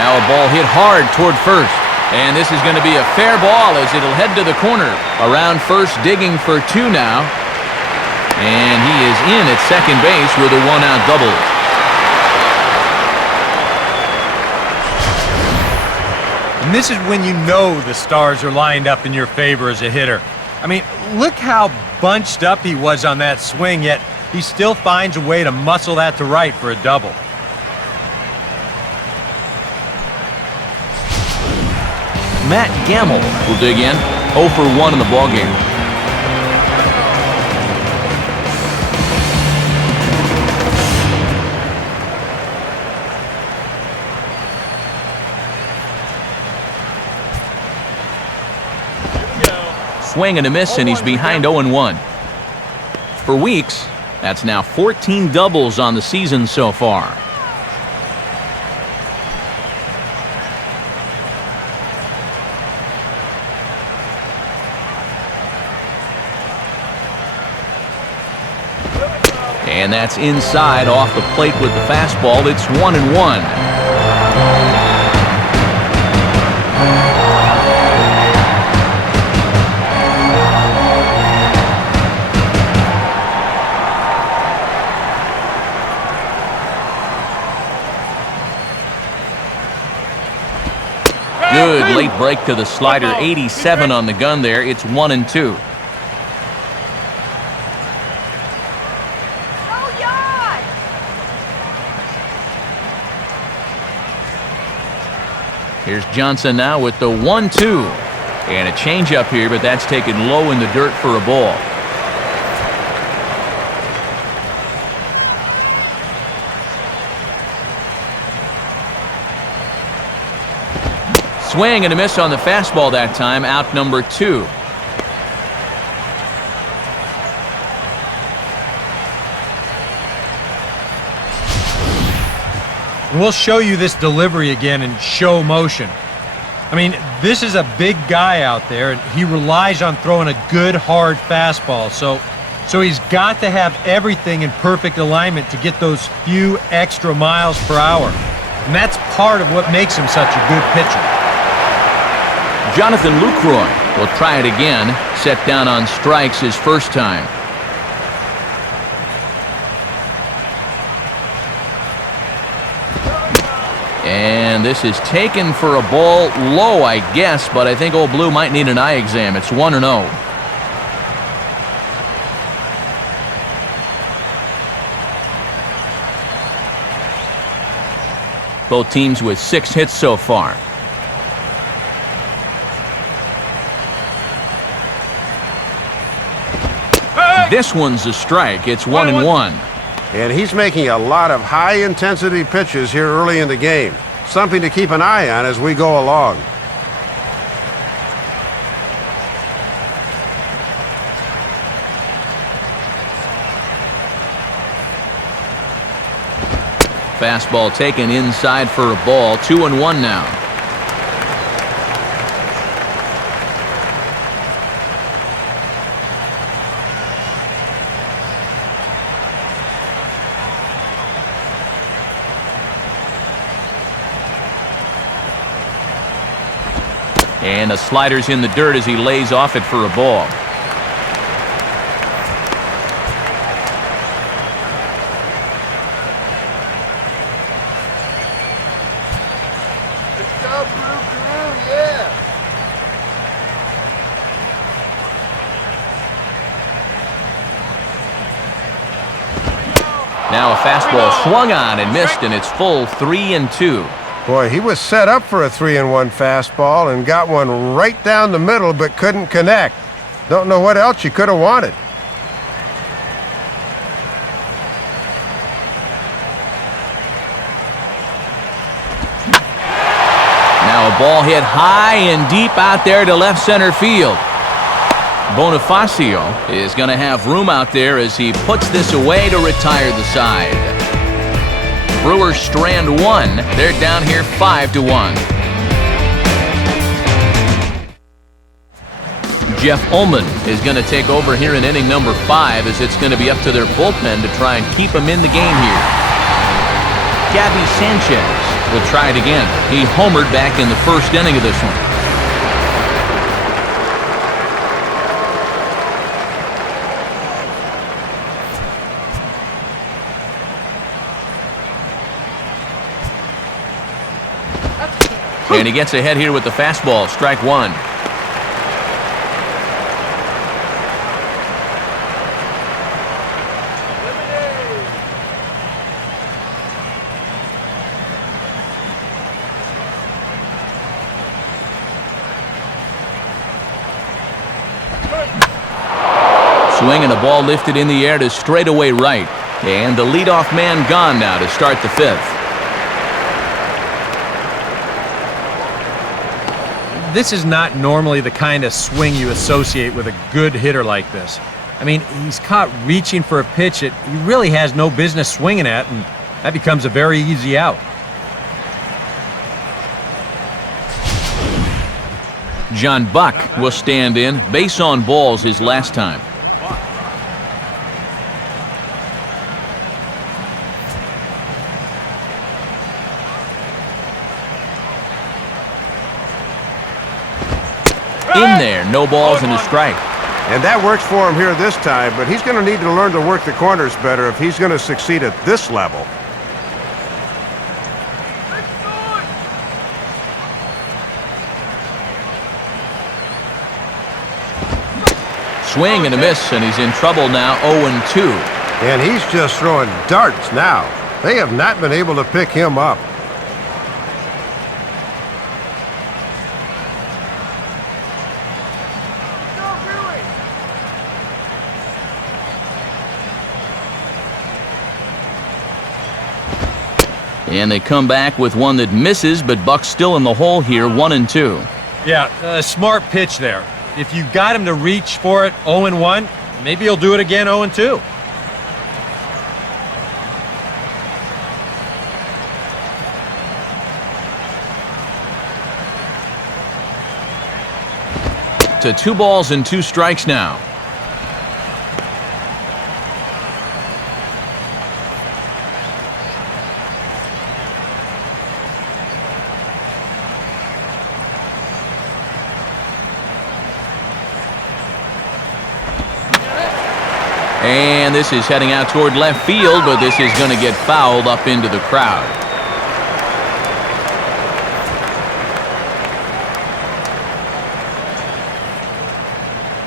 Now a ball hit hard toward first. And this is going to be a fair ball as it'll head to the corner. Around first, digging for 2 now. And he is in at second base with a 1-out double. And this is when you know the stars are lined up in your favor as a hitter. I mean, look how bunched up he was on that swing, yet he still finds a way to muscle that to right for a double. Matt Gamble will dig in. 0 for 1 in the ballgame. Swing and a miss, and he's behind 0-1. For Weeks, that's now 14 doubles on the season so far. And that's inside off the plate with the fastball. It's 1-1. Good late break to the slider. 87 on the gun there. It's 1-2. Oh, yo! Here's Johnson now with the 1-2. And a changeup here, but that's taken low in the dirt for a ball. Swing and a miss on the fastball that time, out number 2. We'll show you this delivery again in show motion. I mean, this is a big guy out there, and he relies on throwing a good, hard fastball. So he's got to have everything in perfect alignment to get those few extra miles per hour. And that's part of what makes him such a good pitcher. Jonathan Lucroy will try it again, set down on strikes his first time. And this is taken for a ball low, I guess, but I think Old Blue might need an eye exam. It's 1-0. Both teams with 6 hits so far. This one's a strike. It's 1-1. And he's making a lot of high-intensity pitches here early in the game. Something to keep an eye on as we go along. Fastball taken inside for a ball. 2-1 now. And the slider's in the dirt as he lays off it for a ball. Now a fastball swung on and missed, and it's full 3-2. Boy, he was set up for a 3-1 fastball and got one right down the middle but couldn't connect. Don't know what else you could have wanted. Now a ball hit high and deep out there to left center field. Bonifacio is going to have room out there as he puts this away to retire the side. Brewers strand 1. They're down here 5-1. Jeff Ullman is going to take over here in inning number 5 as it's going to be up to their bullpen to try and keep him in the game here. Gabby Sanchez will try it again. He homered back in the first inning of this one. And he gets ahead here with the fastball, strike 1. Swing and a ball lifted in the air to straightaway right. And the leadoff man gone now to start the 5th. This is not normally the kind of swing you associate with a good hitter like this. I mean, he's caught reaching for a pitch that he really has no business swinging at, and that becomes a very easy out. John Buck will stand in. Base on balls his last time. In there, no balls and a strike. And that works for him here this time, but he's going to need to learn to work the corners better if he's going to succeed at this level. Swing and a miss, and he's in trouble now, 0-2. And he's just throwing darts now. They have not been able to pick him up. And they come back with one that misses, but Buck's still in the hole here, 1-2. Yeah, a smart pitch there. If you got him to reach for it 0-1, maybe he'll do it again 0-2. To 2 balls and 2 strikes now. And this is heading out toward left field, but this is going to get fouled up into the crowd.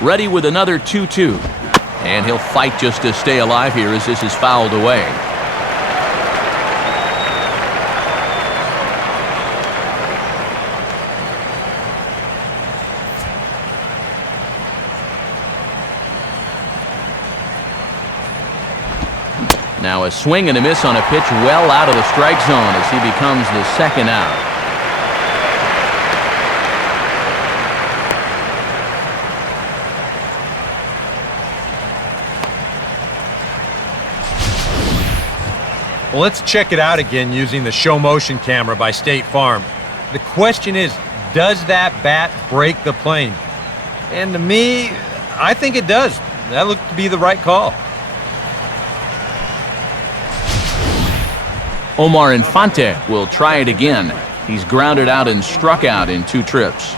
Ready with another 2-2. And he'll fight just to stay alive here as this is fouled away. Now a swing and a miss on a pitch well out of the strike zone as he becomes the second out. Well, let's check it out again using the show motion camera by State Farm. The question is, does that bat break the plane? And to me, I think it does. That looked to be the right call. Omar Infante will try it again. He's grounded out and struck out in 2 trips.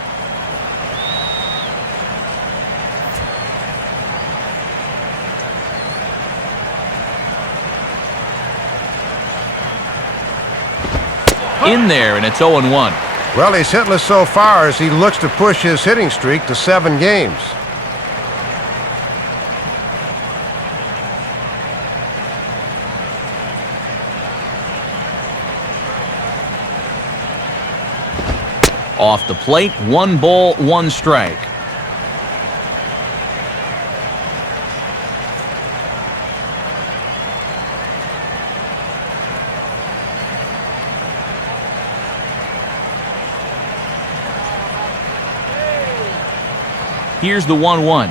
In there, and it's 0-1. Well, he's hitless so far as he looks to push his hitting streak to 7 games. Off the plate, 1 ball, 1 strike. Here's the 1-1.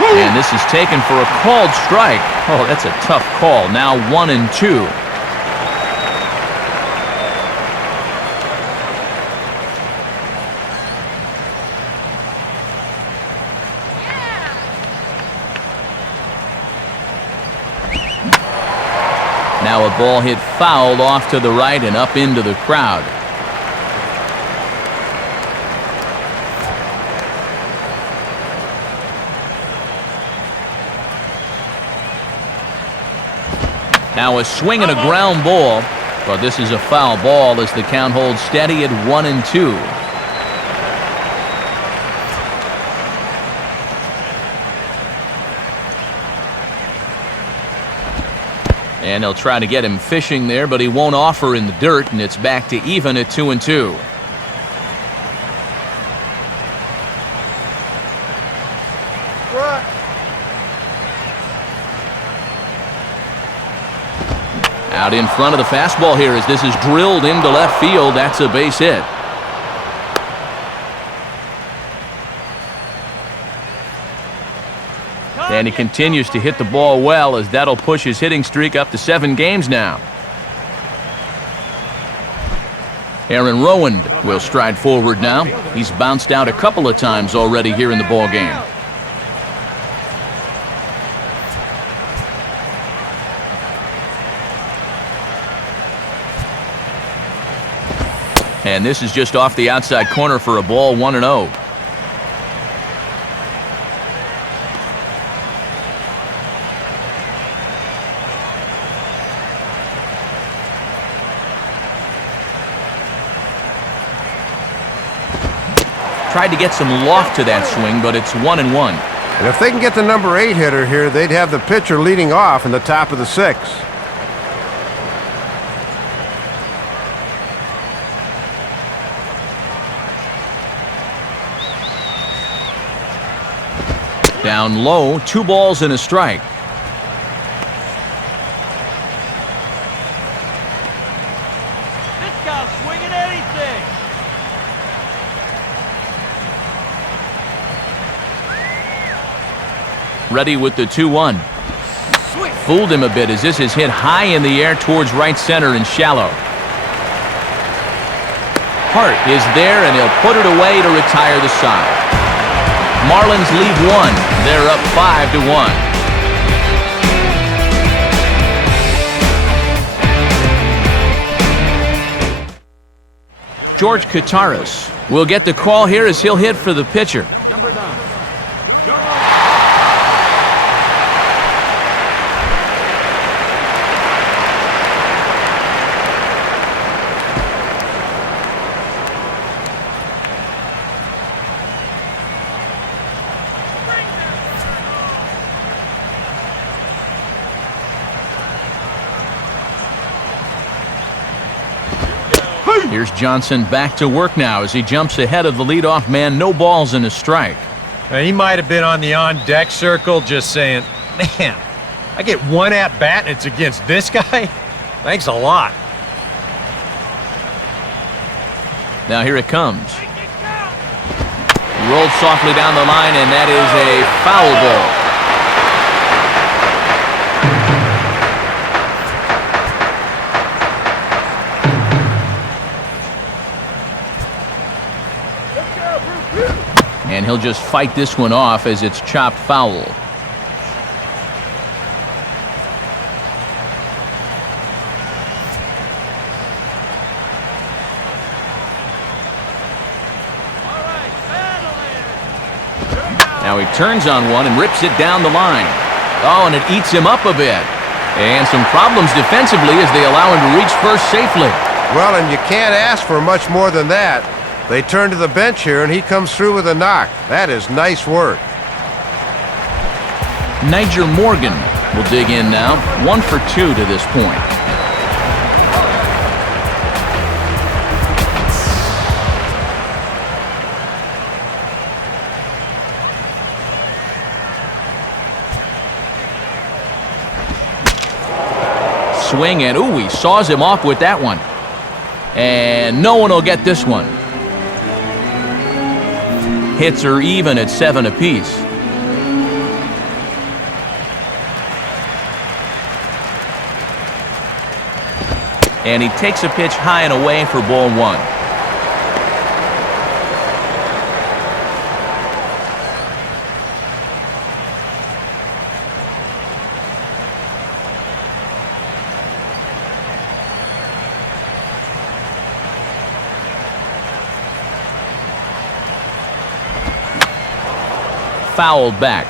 And this is taken for a called strike. Oh, that's a tough call. Now 1-2. Now a ball hit fouled off to the right and up into the crowd. Now a swing and a ground ball, but this is a foul ball as the count holds steady at 1-2. And they'll try to get him fishing there, but he won't offer in the dirt, and it's back to even at 2-2. Out in front of the fastball here as this is drilled into left field. That's a base hit. And he continues to hit the ball well as that'll push his hitting streak up to 7 games now. Aaron Rowand will stride forward now. He's bounced out a couple of times already here in the ball game. And this is just off the outside corner for a ball, 1-0. Tried to get some loft to that swing, but it's 1-1. And if they can get the number 8 hitter here, they'd have the pitcher leading off in the top of the 6th. Down low, 2 balls and a strike. now, swing at anything. Ready with the 2-1. Fooled him a bit as this is hit high in the air towards right center and shallow. Hart is there, and he'll put it away to retire the side. Marlins lead 1. They're up 5-1. George Kataris will get the call here as he'll hit for the pitcher. Number 9. Here's Johnson back to work now as he jumps ahead of the leadoff man. No balls and a strike. He might have been on the on-deck circle just saying, man, I get one at-bat and it's against this guy? Thanks a lot. Now here it comes. Rolled softly down the line, and that is a foul ball. And he'll just fight this one off as it's chopped foul. Now he turns on one and rips it down the line. Oh, and it eats him up a bit. And some problems defensively as they allow him to reach first safely. Well, and you can't ask for much more than that. They turn to the bench here, and he comes through with a knock. That is nice work. Niger Morgan will dig in now. 1 for 2 to this point. Swing, and ooh, he saws him off with that one. And no one will get this one. Hits are even at 7 apiece. And he takes a pitch high and away for ball 1. Fouled back.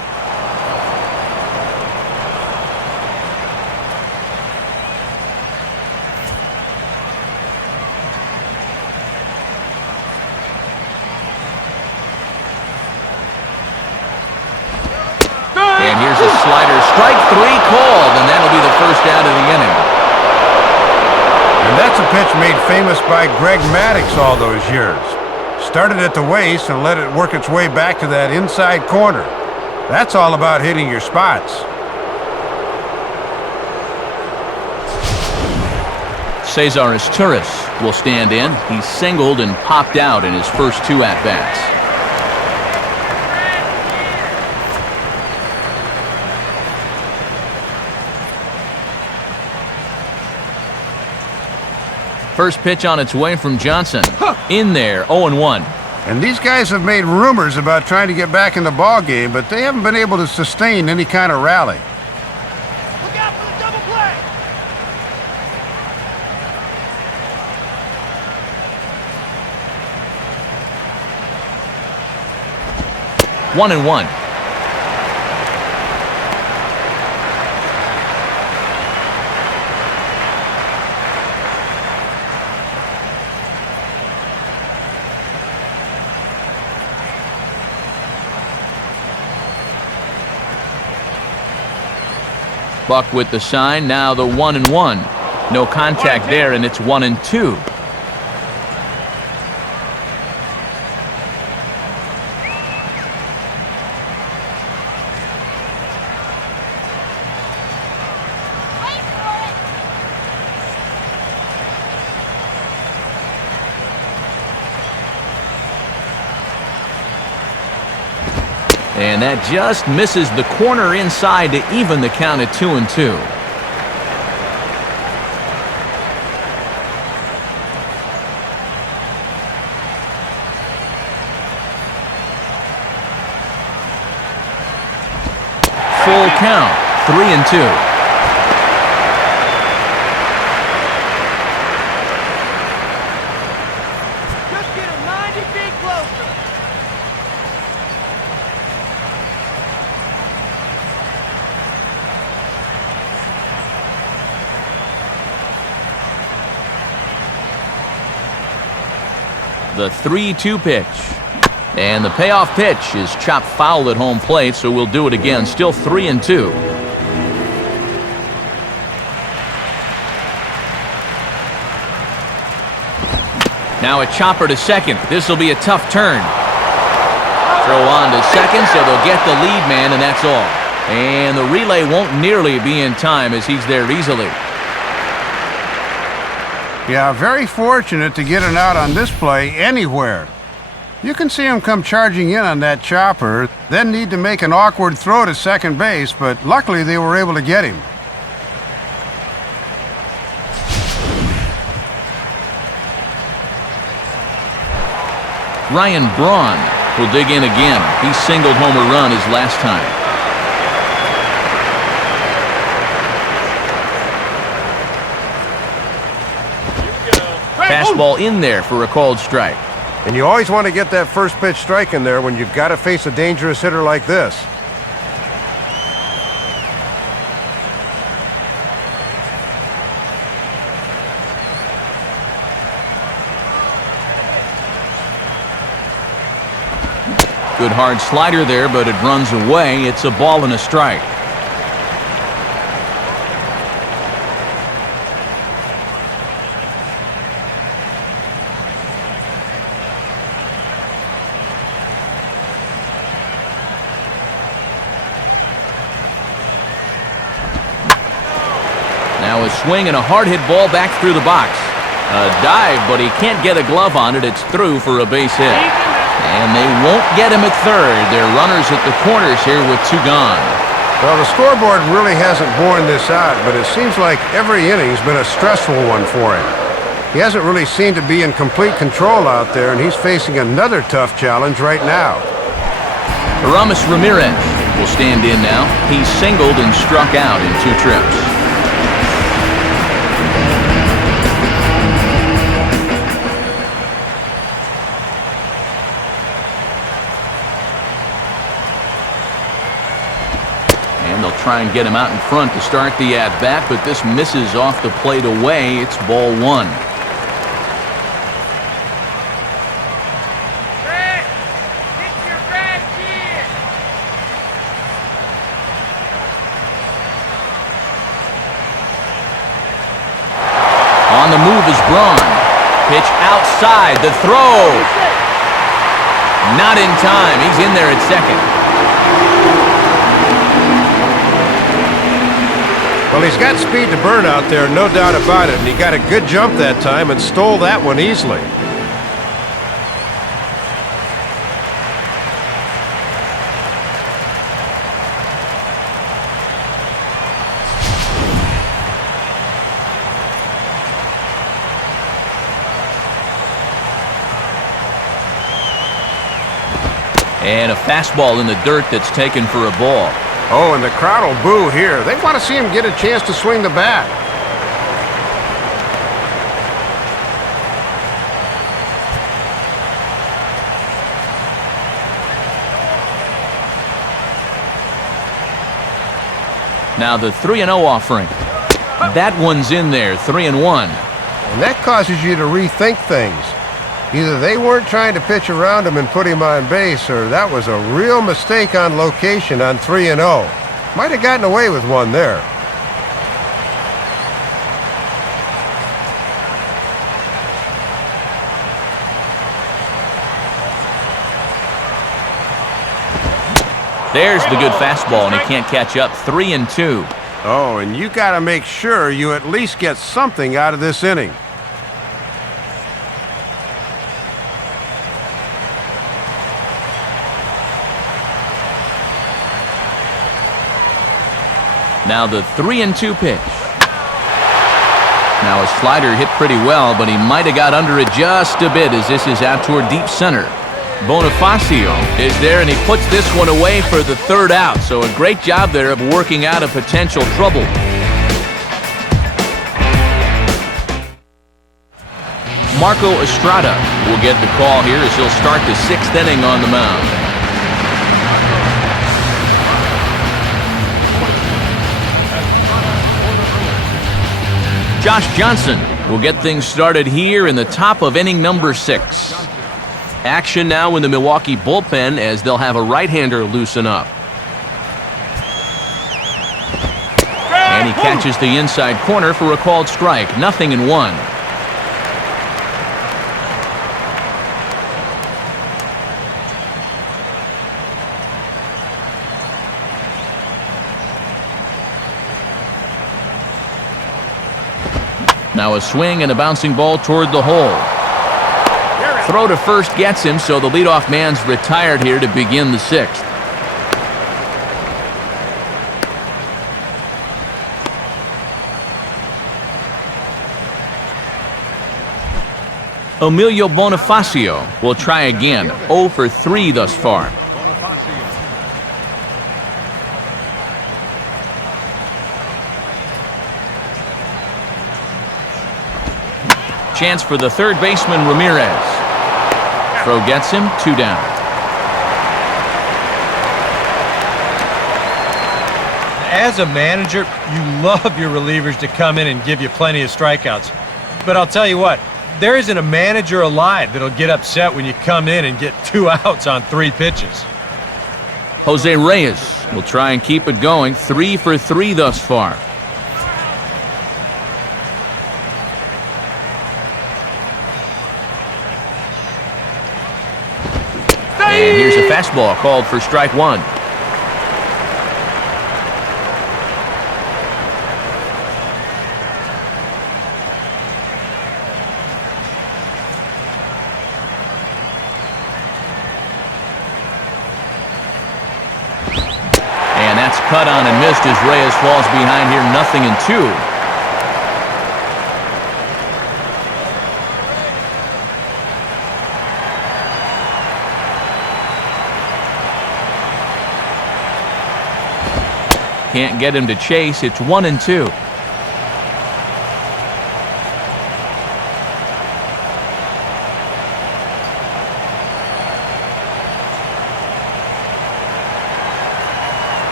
And here's a slider. Strike 3 called, and that'll be the first out of the inning. And that's a pitch made famous by Greg Maddux all those years. Started at the waist and let it work its way back to that inside corner. That's all about hitting your spots. Cesar Izturis will stand in. He singled and popped out in his first 2 at-bats. First pitch on its way from Johnson. In there, 0-1. And these guys have made rumors about trying to get back in the ball game, but they haven't been able to sustain any kind of rally. Look out for the double play. 1-1. Buck with the sign. Now the 1-1. No contact there, and it's 1-2. And that just misses the corner inside to even the count at 2-2. Full count, 3-2. Just get him 90 feet closer. The 3-2 pitch. And the payoff pitch is chopped foul at home plate, so we'll do it again. Still 3-2. Now a chopper to second. This will be a tough turn. Throw on to second, so they'll get the lead man, and that's all. And the relay won't nearly be in time as he's there easily. Yeah, very fortunate to get an out on this play anywhere. You can see him come charging in on that chopper, then need to make an awkward throw to second base, but luckily they were able to get him. Ryan Braun will dig in again. He singled home a run his last time. Fastball in there for a called strike. And you always want to get that first pitch strike in there when you've got to face a dangerous hitter like this. Good hard slider there, but it runs away. It's a ball and a strike. Now a swing and a hard hit ball back through the box. A dive, but he can't get a glove on it. It's through for a base hit. And they won't get him at third. They're runners at the corners here with two gone. Well, the scoreboard really hasn't borne this out, but it seems like every inning's been a stressful one for him. He hasn't really seemed to be in complete control out there, and he's facing another tough challenge right now. Aramis Ramirez will stand in now. He singled and struck out in 2 trips. Try and get him out in front to start the at-bat, but this misses off the plate away. It's ball 1. Brad, get your bad kid. On the move is Braun. Pitch outside. The throw. Not in time. He's in there at second. Well, he's got speed to burn out there, no doubt about it, and he got a good jump that time and stole that one easily. And a fastball in the dirt that's taken for a ball. Oh, and the crowd will boo here. They want to see him get a chance to swing the bat. Now the 3-0 offering. That one's in there, 3-1. And that causes you to rethink things. Either they weren't trying to pitch around him and put him on base, or that was a real mistake on location on 3-0. Might have gotten away with one there. There's the good fastball, and he can't catch up. 3-2. Oh, and you got to make sure you at least get something out of this inning. Now the 3-2 pitch. Now a slider hit pretty well, but he might have got under it just a bit as this is out toward deep center. Bonifacio is there, and he puts this one away for the third out. So a great job there of working out a potential trouble. Marco Estrada will get the call here as he'll start the 6th inning on the mound. Josh Johnson will get things started here in the top of inning number 6. Action now in the Milwaukee bullpen as they'll have a right-hander loosen up. And he catches the inside corner for a called strike. 0-1. Now a swing and a bouncing ball toward the hole. Throw to first gets him, so the leadoff man's retired here to begin the 6th. Emilio Bonifacio will try again. 0 for 3 thus far. Chance for the third baseman, Ramirez. Throw gets him, 2 down. As a manager, you love your relievers to come in and give you plenty of strikeouts. But I'll tell you what, there isn't a manager alive that'll get upset when you come in and get 2 outs on 3 pitches. Jose Reyes will try and keep it going. 3 for 3 thus far. And here's a fastball called for strike 1. And that's cut on and missed as Reyes falls behind here. 0-2. Can't get him to chase. It's 1-2.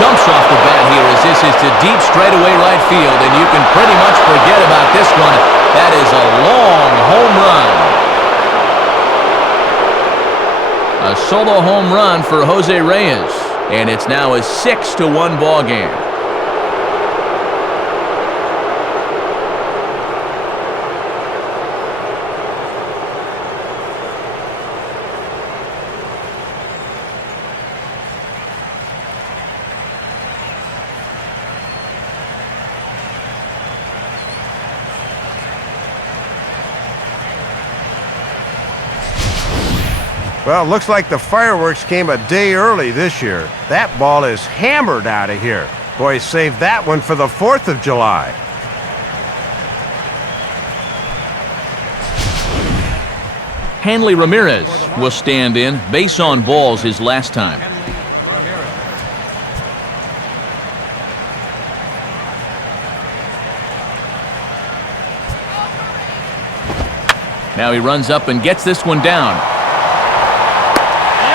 Jumps off the bat here as this is to deep straightaway right field, and you can pretty much forget about this one. That is a long home run. A solo home run for Jose Reyes, and it's now a 6-1 ball game. Well, it looks like the fireworks came a day early this year. That ball is hammered out of here. Boy, saved that one for the 4th of July. Hanley Ramirez will stand in. Base on balls his last time. Now he runs up and gets this one down.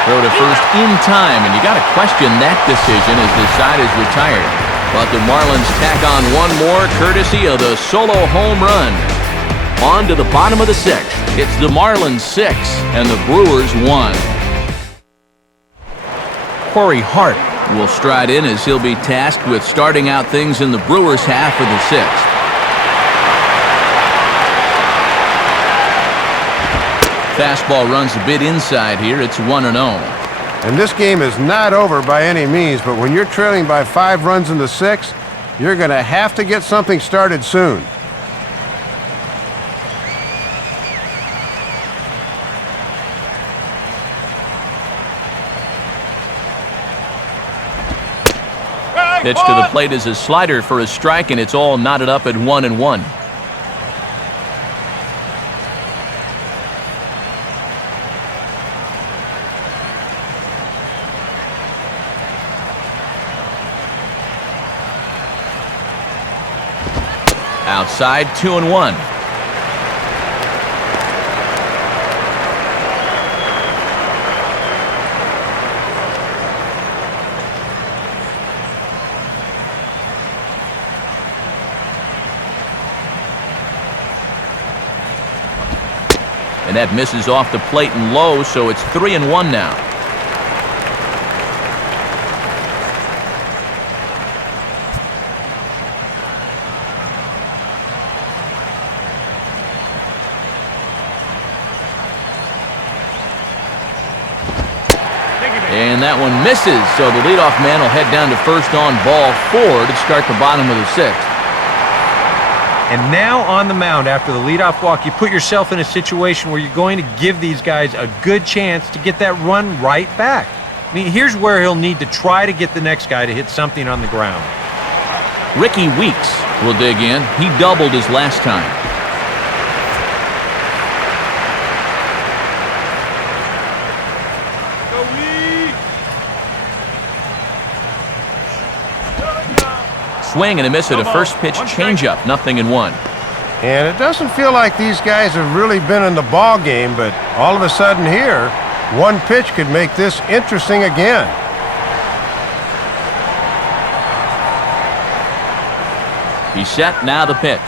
Throw to first in time, and you got to question that decision as the side is retired. But the Marlins tack on one more courtesy of the solo home run. On to the bottom of the 6th. It's the Marlins 6 and the Brewers 1. Corey Hart will stride in as he'll be tasked with starting out things in the Brewers half of the 6th. Fastball runs a bit inside here. It's 1-0. And this game is not over by any means, but when you're trailing by 5 runs in the 6th, you're going to have to get something started soon. Pitch to the plate is a slider for a strike, and it's all knotted up at 1-1. Outside, 2-1. And that misses off the plate and low, so it's 3-1 now. And that one misses, so the leadoff man will head down to first on ball 4 to start the bottom of the 6th. And now on the mound after the leadoff walk, you put yourself in a situation where you're going to give these guys a good chance to get that run right back. I mean, here's where he'll need to try to get the next guy to hit something on the ground. Ricky Weeks will dig in. He doubled his last time. Swing and a miss at a first pitch changeup, 0-1. And it doesn't feel like these guys have really been in the ball game, but all of a sudden here, one pitch could make this interesting again. He's set, now the pitch.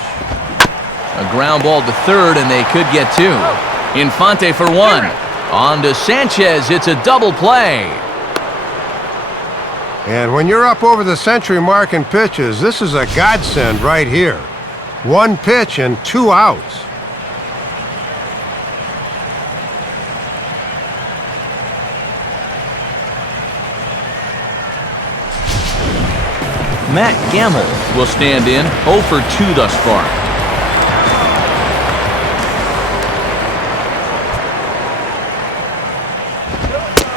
A ground ball to third, and they could get 2. Infante for 1. On to Sanchez, it's a double play. And when you're up over the century mark in pitches, this is a godsend right here. One pitch and 2 outs. Matt Gamble will stand in, 0 for 2 thus far.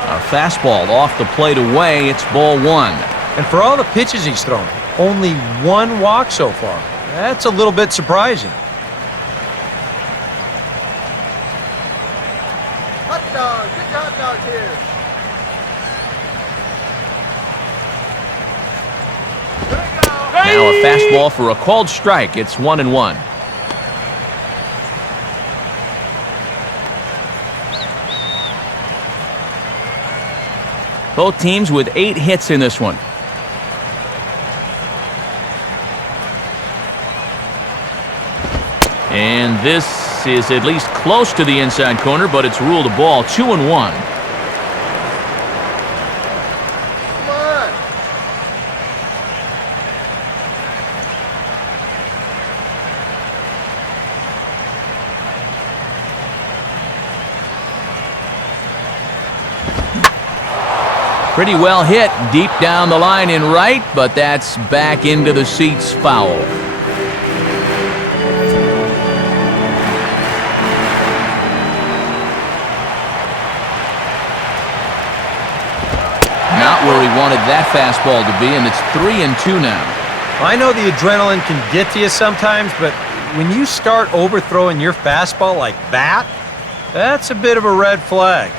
A fastball off the plate away, it's ball 1. And for all the pitches he's thrown, only 1 walk so far. That's a little bit surprising. Hot dog. Get your hot dog here. Now a fastball for a called strike. It's 1-1. Both teams with 8 hits in this one. And this is at least close to the inside corner, but it's ruled a ball, 2-1. Pretty well hit deep down the line in right, but that's back into the seats, foul. Not where he wanted that fastball to be, and it's 3-2 now. I know the adrenaline can get to you sometimes, but when you start overthrowing your fastball like that, that's a bit of a red flag.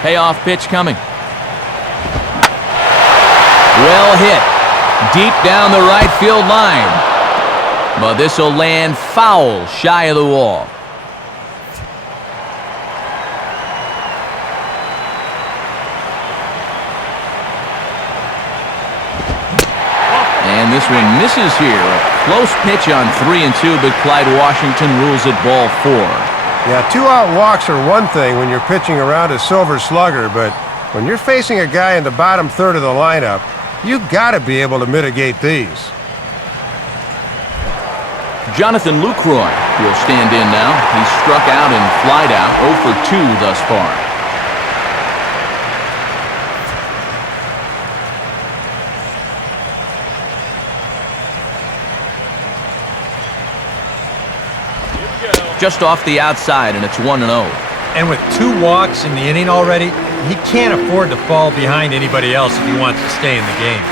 Payoff pitch coming. Well hit. Deep down the right field line. But this will land foul shy of the wall. And this one misses here. A close pitch on 3-2, but Clyde Washington rules it ball 4. Yeah, 2-out walks are one thing when you're pitching around a silver slugger, but when you're facing a guy in the bottom third of the lineup, you've got to be able to mitigate these. Jonathan Lucroy will stand in now. He's struck out and flied out, 0 for 2 thus far. Just off the outside, and it's 1-0. And with 2 walks in the inning already, he can't afford to fall behind anybody else if he wants to stay in the game.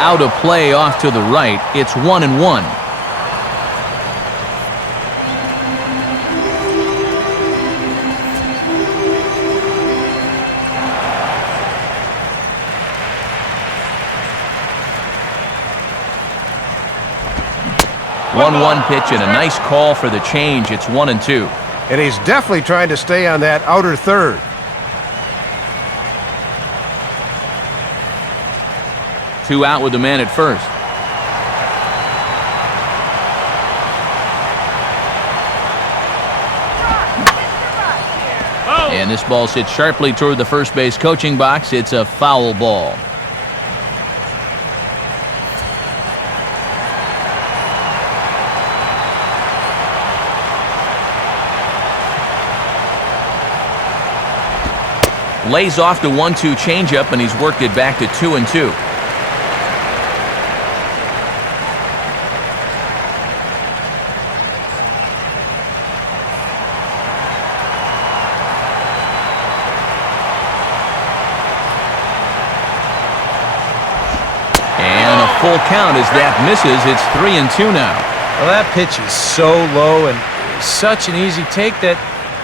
Out of play off to the right. It's 1-1. One pitch and a nice call for the change. It's 1-2. And he's definitely trying to stay on that outer third. Two out with the man at first. And this ball hits sharply toward the first base coaching box. It's a foul ball. Lays off the 1-2 changeup, and he's worked it back to 2-2. And a full count as that misses. It's 3-2 now. Well, that pitch is so low and such an easy take that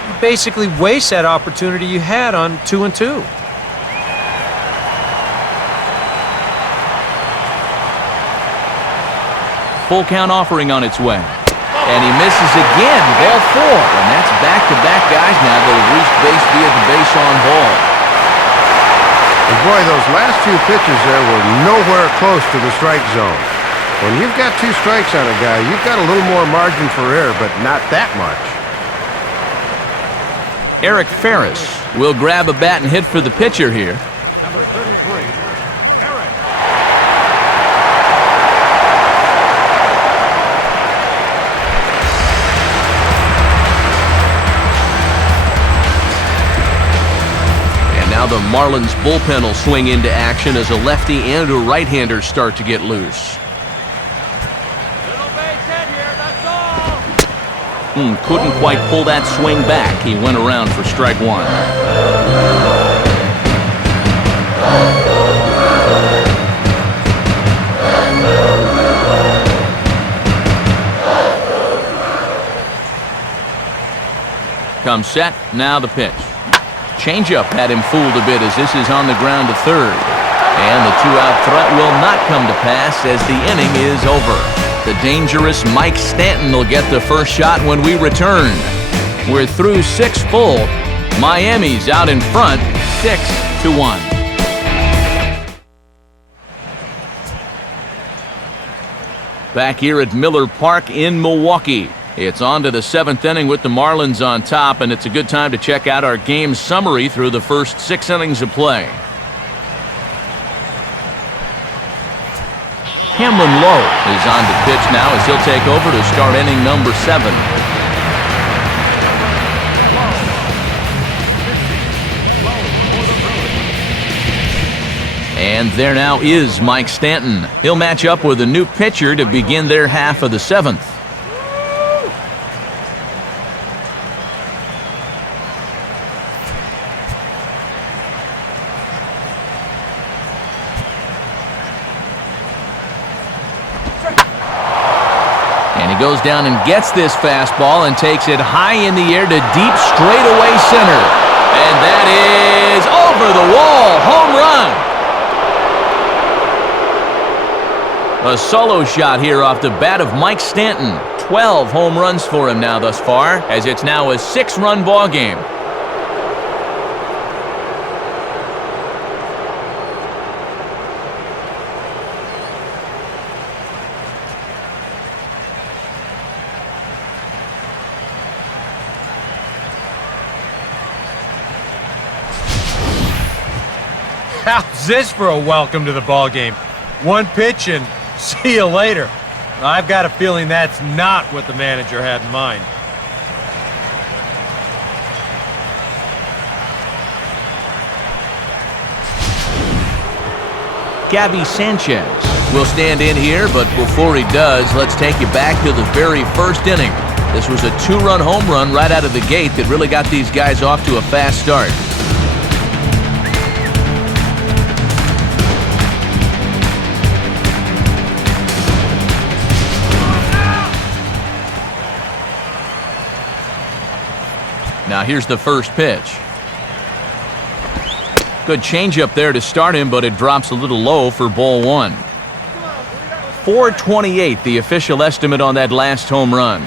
you basically waste that opportunity you had on 2-2. Full count offering on its way. And he misses again. Ball 4. And that's back-to-back guys now that have reached base via the base on ball. And boy, those last few pitches there were nowhere close to the strike zone. When you've got 2 strikes on a guy, you've got a little more margin for error, but not that much. Eric Ferris will grab a bat and hit for the pitcher here. Number 33, Eric. And now the Marlins bullpen will swing into action as a lefty and a right-hander start to get loose. Little base hit here, that's all. Couldn't quite pull that swing back. He went around for strike 1. Comes set, now the pitch. Changeup had him fooled a bit as this is on the ground to third. And the 2-out threat will not come to pass as the inning is over. The dangerous Mike Stanton will get the first shot when we return. We're through 6 full. Miami's out in front, 6-1. Back here at Miller Park in Milwaukee. It's on to the 7th inning with the Marlins on top, and it's a good time to check out our game summary through the first 6 innings of play. Cameron Lowe is on to pitch now as he'll take over to start inning number 7. And there now is Mike Stanton. He'll match up with a new pitcher to begin their half of the 7th. Goes down and gets this fastball and takes it high in the air to deep straightaway center. And that is over the wall. Home run. A solo shot here off the bat of Mike Stanton. 12 home runs for him now thus far, as it's now a 6-run ball game. How's this for a welcome to the ball game? 1 pitch and see you later. I've got a feeling that's not what the manager had in mind. Gabby Sanchez will stand in here, but before he does, let's take you back to the very first inning. This was a 2-run home run right out of the gate that really got these guys off to a fast start. Now here's the first pitch. Good changeup there to start him, but it drops a little low for ball one. 428, the official estimate on that last home run.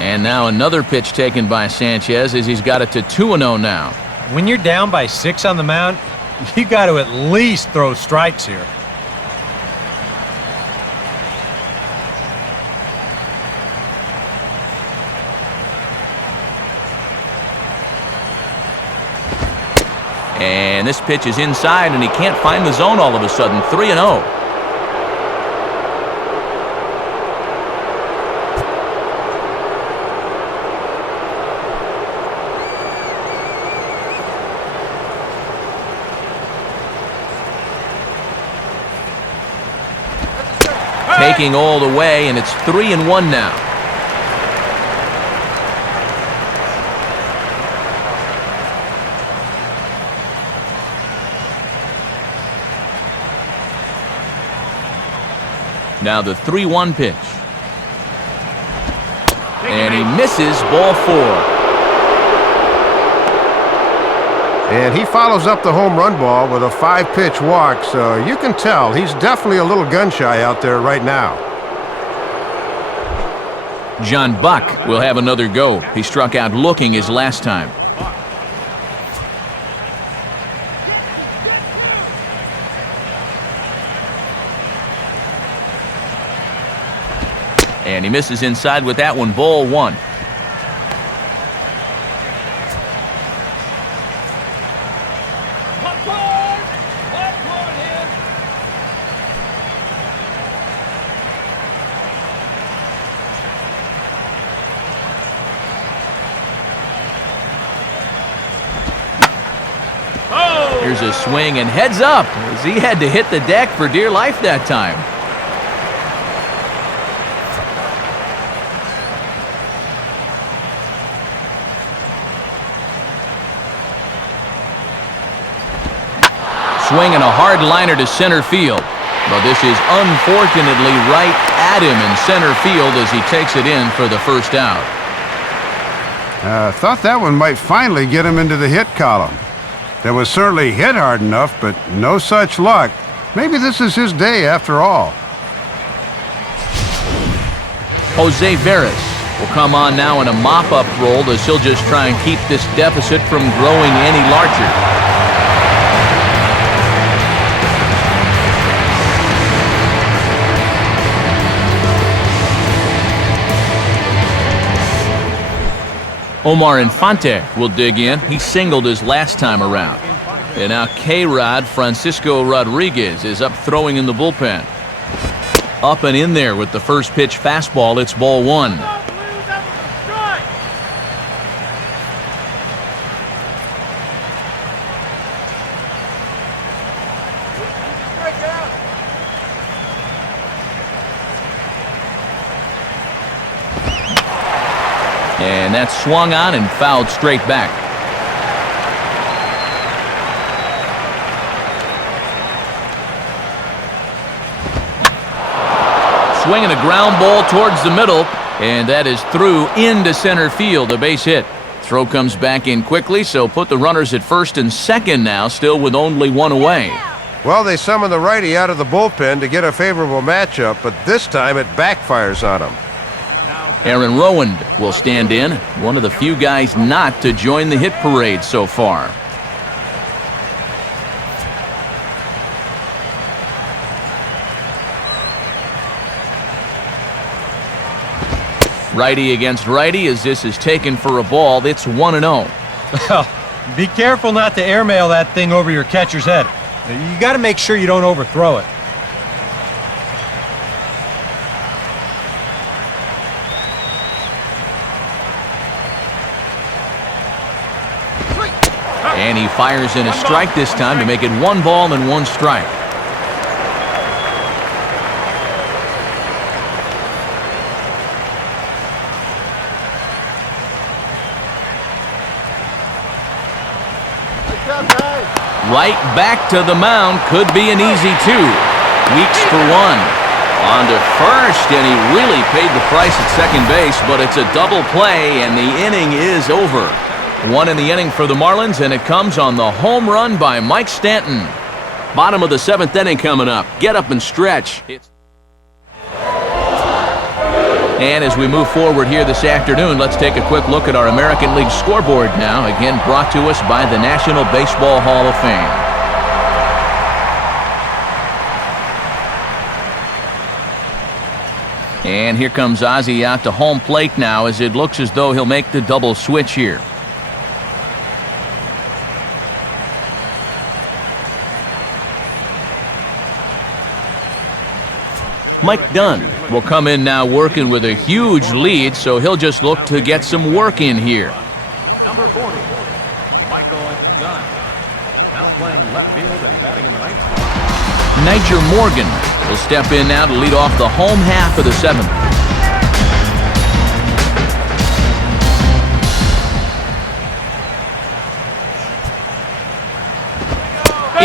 And now another pitch taken by Sanchez as he's got it to 2-0 now. When you're down by 6 on the mound, you got to at least throw strikes here. And this pitch is inside, and he can't find the zone all of a sudden. 3-0. Taking all the way, and it's 3-1 now. Now the 3-1 pitch. And he misses, ball 4. And he follows up the home run ball with a 5-pitch walk, so you can tell he's definitely a little gun-shy out there right now. John Buck will have another go. He struck out looking his last time. And he misses inside with that one, ball 1. Here's a swing and heads up as he had to hit the deck for dear life that time. Swinging a hard liner to center field. But this is unfortunately right at him in center field as he takes it in for the first out. Thought that one might finally get him into the hit column. That was certainly hit hard enough, but no such luck. Maybe this is his day after all. Jose Veras will come on now in a mop-up role as he'll just try and keep this deficit from growing any larger. Omar Infante will dig in. He singled his last time around. And now K-Rod Francisco Rodriguez is up throwing in the bullpen. Up and in there with the first pitch fastball. It's ball 1. And that's swung on and fouled straight back. Swinging a ground ball towards the middle, and that is through into center field, a base hit. Throw comes back in quickly, so put the runners at first and second now, still with only one away. Well, they summon the righty out of the bullpen to get a favorable matchup, but this time it backfires on him. Aaron Rowand will stand in, one of the few guys not to join the hit parade so far. Righty against righty as this is taken for a ball. It's 1-0. Well, be careful not to airmail that thing over your catcher's head. You got to make sure you don't overthrow it. And he fires in a strike this time to make it 1 ball and 1 strike. Right back to the mound. Could be an easy 2. Weeks for 1. On to first, and he really paid the price at second base, but it's a double play, and the inning is over. 1 in the inning for the Marlins, and it comes on the home run by Mike Stanton. Bottom of the 7th inning coming up. Get up and stretch. And as we move forward here this afternoon, let's take a quick look at our American League scoreboard now, again brought to us by the National Baseball Hall of Fame. And here comes Ozzie out to home plate now, as it looks as though he'll make the double switch here. Mike Dunn will come in now working with a huge lead, so he'll just look to get some work in here. Number 40, Michael Dunn. Now playing left field and batting in the ninth. Niger Morgan will step in now to lead off the home half of the 7th.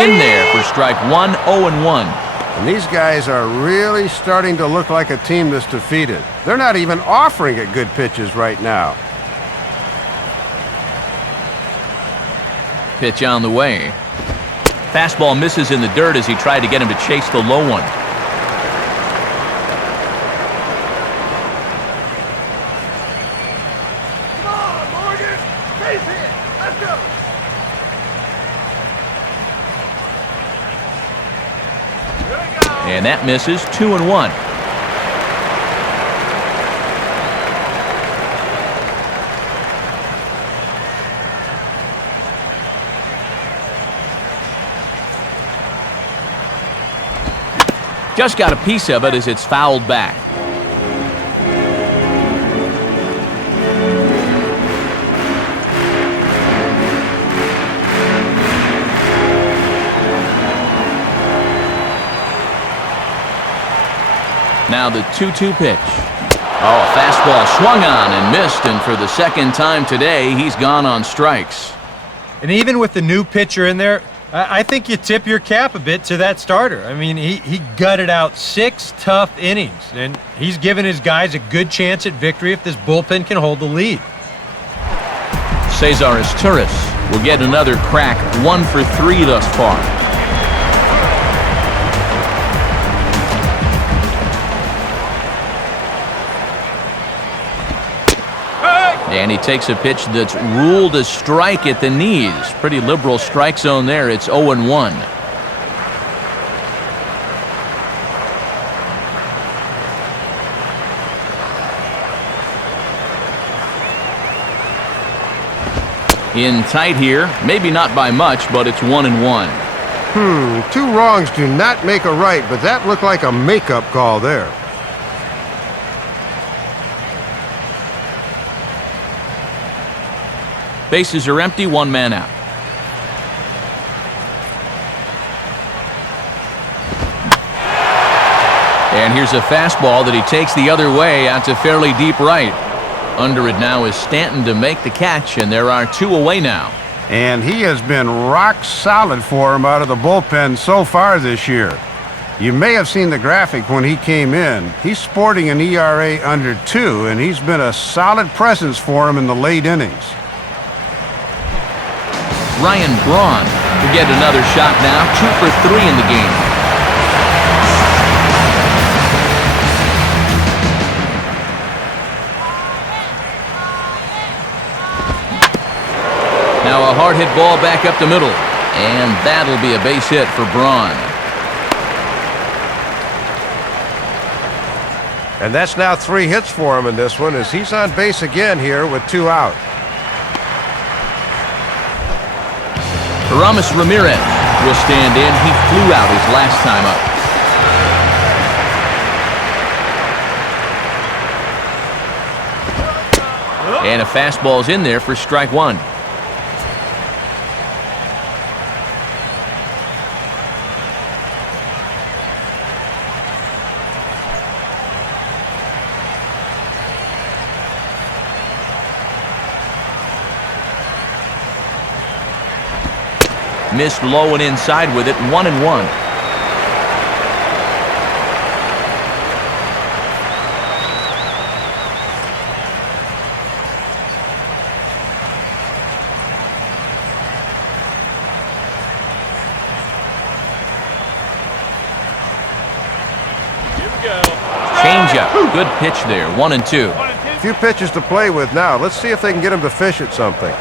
In there for strike 1, 0-1. And these guys are really starting to look like a team that's defeated. They're not even offering it good pitches right now. Pitch on the way. Fastball misses in the dirt as he tried to get him to chase the low one. Come on, Morgan. Base hit. Let's go. Here we go. And that misses. 2-1. Just got a piece of it as it's fouled back. Now the 2-2 pitch. Oh, fastball swung on and missed, and for the second time today, he's gone on strikes. And even with the new pitcher in there, I think you tip your cap a bit to that starter. I mean, he gutted out 6 tough innings, and he's given his guys a good chance at victory if this bullpen can hold the lead. Cesar Torres will get another crack, 1 for 3 thus far. And he takes a pitch that's ruled a strike at the knees. Pretty liberal strike zone there. It's 0-1. In tight here. Maybe not by much, but it's 1-1. 2 wrongs do not make a right, but that looked like a makeup call there. Bases are empty, 1 man out. And here's a fastball that he takes the other way out to fairly deep right. Under it now is Stanton to make the catch, and there are 2 away now. And he has been rock solid for him out of the bullpen so far this year. You may have seen the graphic when he came in. He's sporting an ERA under 2, and he's been a solid presence for him in the late innings. Ryan Braun will get another shot now, 2 for 3 in the game. Now a hard hit ball back up the middle, and that'll be a base hit for Braun. And that's now 3 hits for him in this one, as he's on base again here with 2 out. Aramis Ramirez will stand in. He flew out his last time up. And a fastball's in there for strike 1. Missed low and inside with it, 1-1. Changeup. Good pitch there. 1-2. A few pitches to play with now. Let's see if they can get him to fish at something.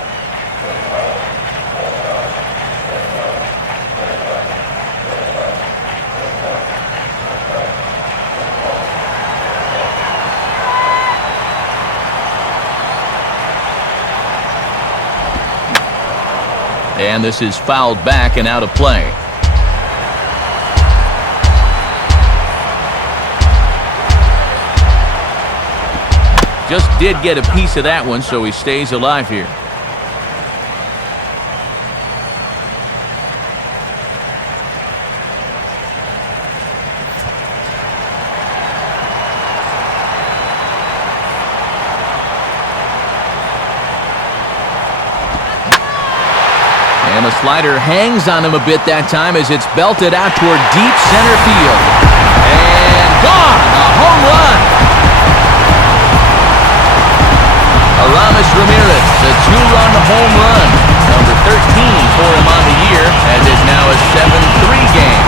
And this is fouled back and out of play. Just did get a piece of that one, so he stays alive here. And the slider hangs on him a bit that time as it's belted out toward deep center field. And gone! A home run! Aramis Ramirez, a two-run home run. Number 13 for him on the year, as is now a 7-3 game.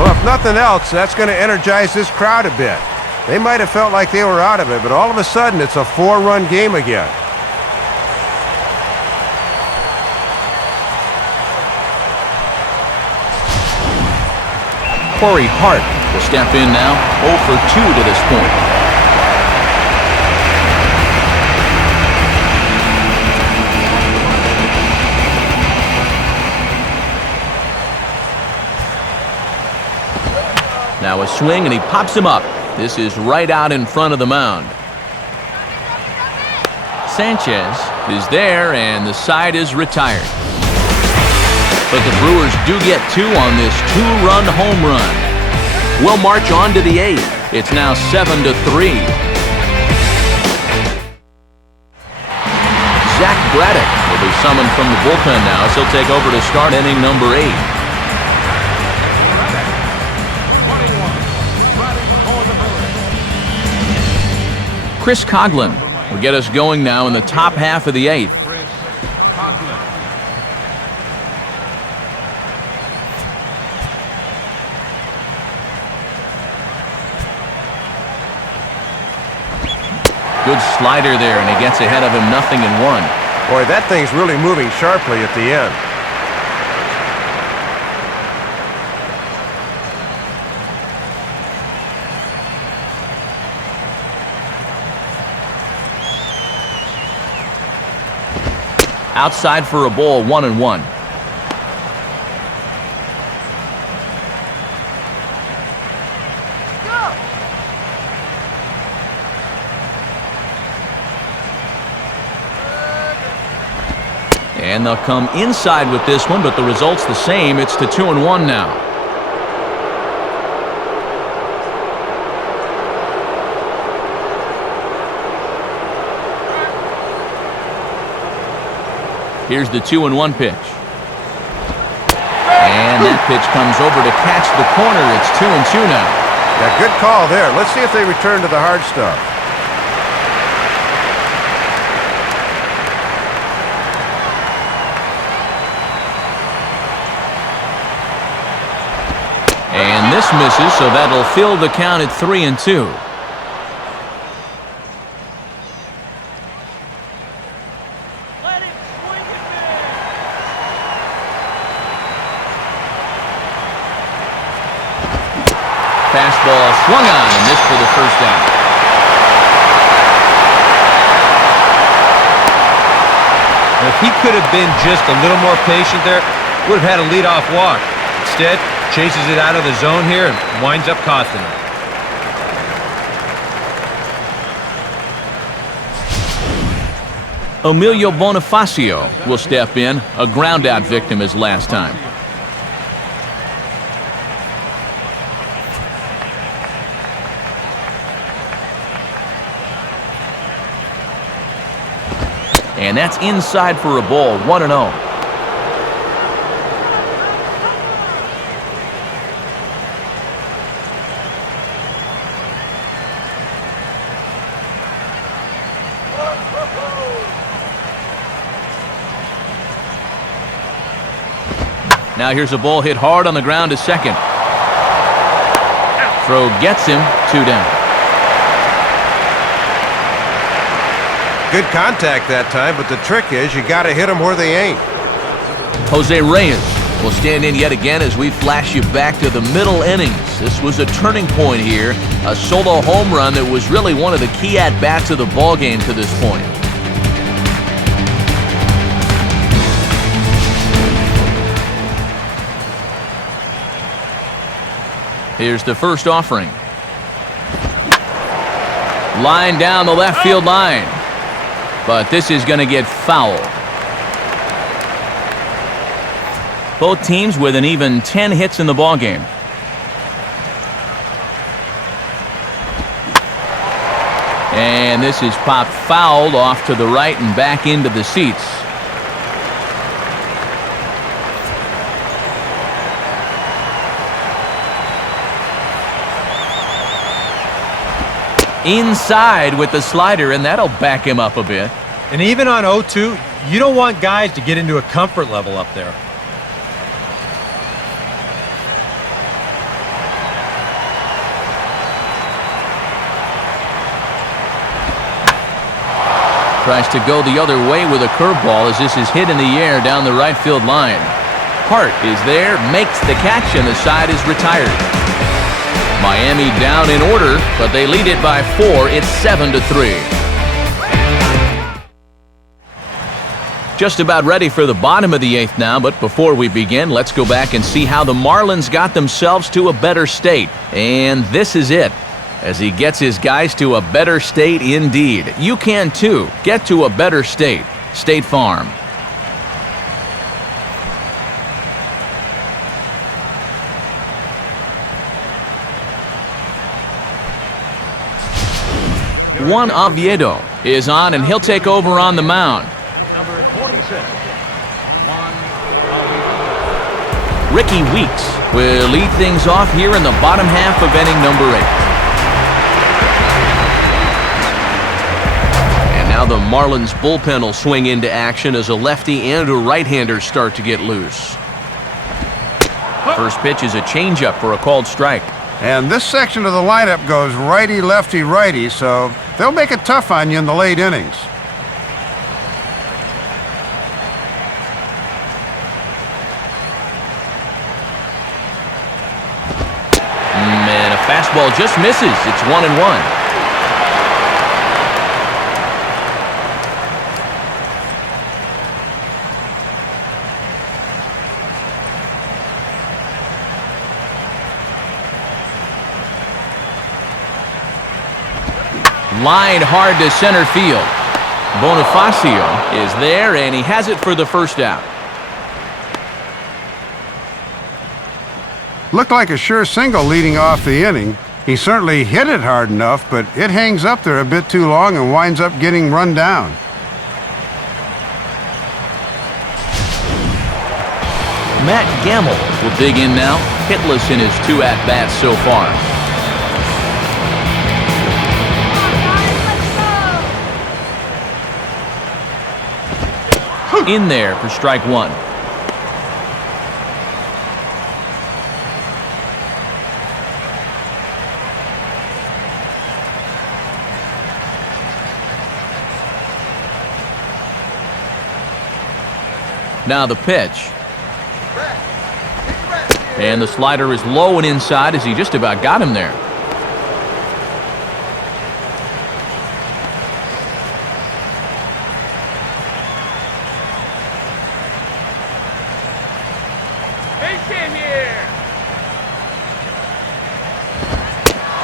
Well, if nothing else, that's going to energize this crowd a bit. They might have felt like they were out of it, but all of a sudden it's a 4-run game again. Corey Hart will step in now, 0 for 2 to this point. Now a swing and he pops him up. This is right out in front of the mound. Sanchez is there and the side is retired. But the Brewers do get 2 on this 2-run home run. We'll march on to the 8th. It's now 7-3. Zach Braddock will be summoned from the bullpen now as he'll take over to start inning number 8. Chris Coughlin will get us going now in the top half of the 8th. Good slider there, and he gets ahead of him 0-1. Boy, that thing's really moving sharply at the end. Outside for a ball, 1-1. And they'll come inside with this one, but the result's the same. It's to 2-1 now. Here's the 2-1 pitch. And that pitch comes over to catch the corner. It's 2-2 now. Yeah, good call there. Let's see if they return to the hard stuff. And this misses, so that'll fill the count at 3-2. Fastball swung on and missed for the first out. If he could have been just a little more patient there, would have had a leadoff walk. Instead, chases it out of the zone here and winds up costing him. Emilio Bonifacio will step in, a ground-out victim his last time. And that's inside for a ball, 1-0. Now here's a ball hit hard on the ground to second. Throw gets him, 2 down. Good contact that time, but the trick is you got to hit them where they ain't. Jose Reyes will stand in yet again as we flash you back to the middle innings. This was a turning point here, a solo home run that was really one of the key at-bats of the ballgame to this point. Here's the first offering. Line down the left field line. But this is going to get fouled. Both teams with an even 10 hits in the ballgame. And this is popped fouled off to the right and back into the seats. Inside with the slider, and that'll back him up a bit. And even on 0-2, you don't want guys to get into a comfort level up there. Tries to go the other way with a curveball as this is hit in the air down the right field line. Hart is there, makes the catch, and the side is retired. Miami down in order, but they lead it by 4. It's 7-3. Just about ready for the bottom of the 8th now, but before we begin, let's go back and see how the Marlins got themselves to a better state. And this is it, as he gets his guys to a better state indeed. You can too. Get to a better state. State Farm. Juan Oviedo is on, and he'll take over on the mound. Number 46, Juan Oviedo. Ricky Weeks will lead things off here in the bottom half of inning number 8. And now the Marlins bullpen will swing into action as a lefty and a right-hander start to get loose. First pitch is a changeup for a called strike. And this section of the lineup goes righty, lefty, righty, so they'll make it tough on you in the late innings. And a fastball just misses. It's 1-1. Line hard to center field. Bonifacio is there, and he has it for the first out. Looked like a sure single leading off the inning. He certainly hit it hard enough, but it hangs up there a bit too long and winds up getting run down. Matt Gamble will dig in now, hitless in his 2 at-bats so far. In there for strike 1. Now the pitch. And the slider is low and inside as he just about got him there.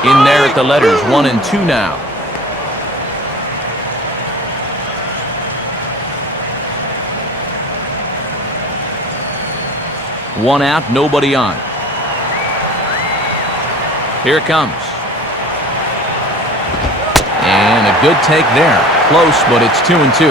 In there at the letters, 1 and 2 now. One out, nobody on. Here it comes. And a good take there. Close, but it's 2 and 2.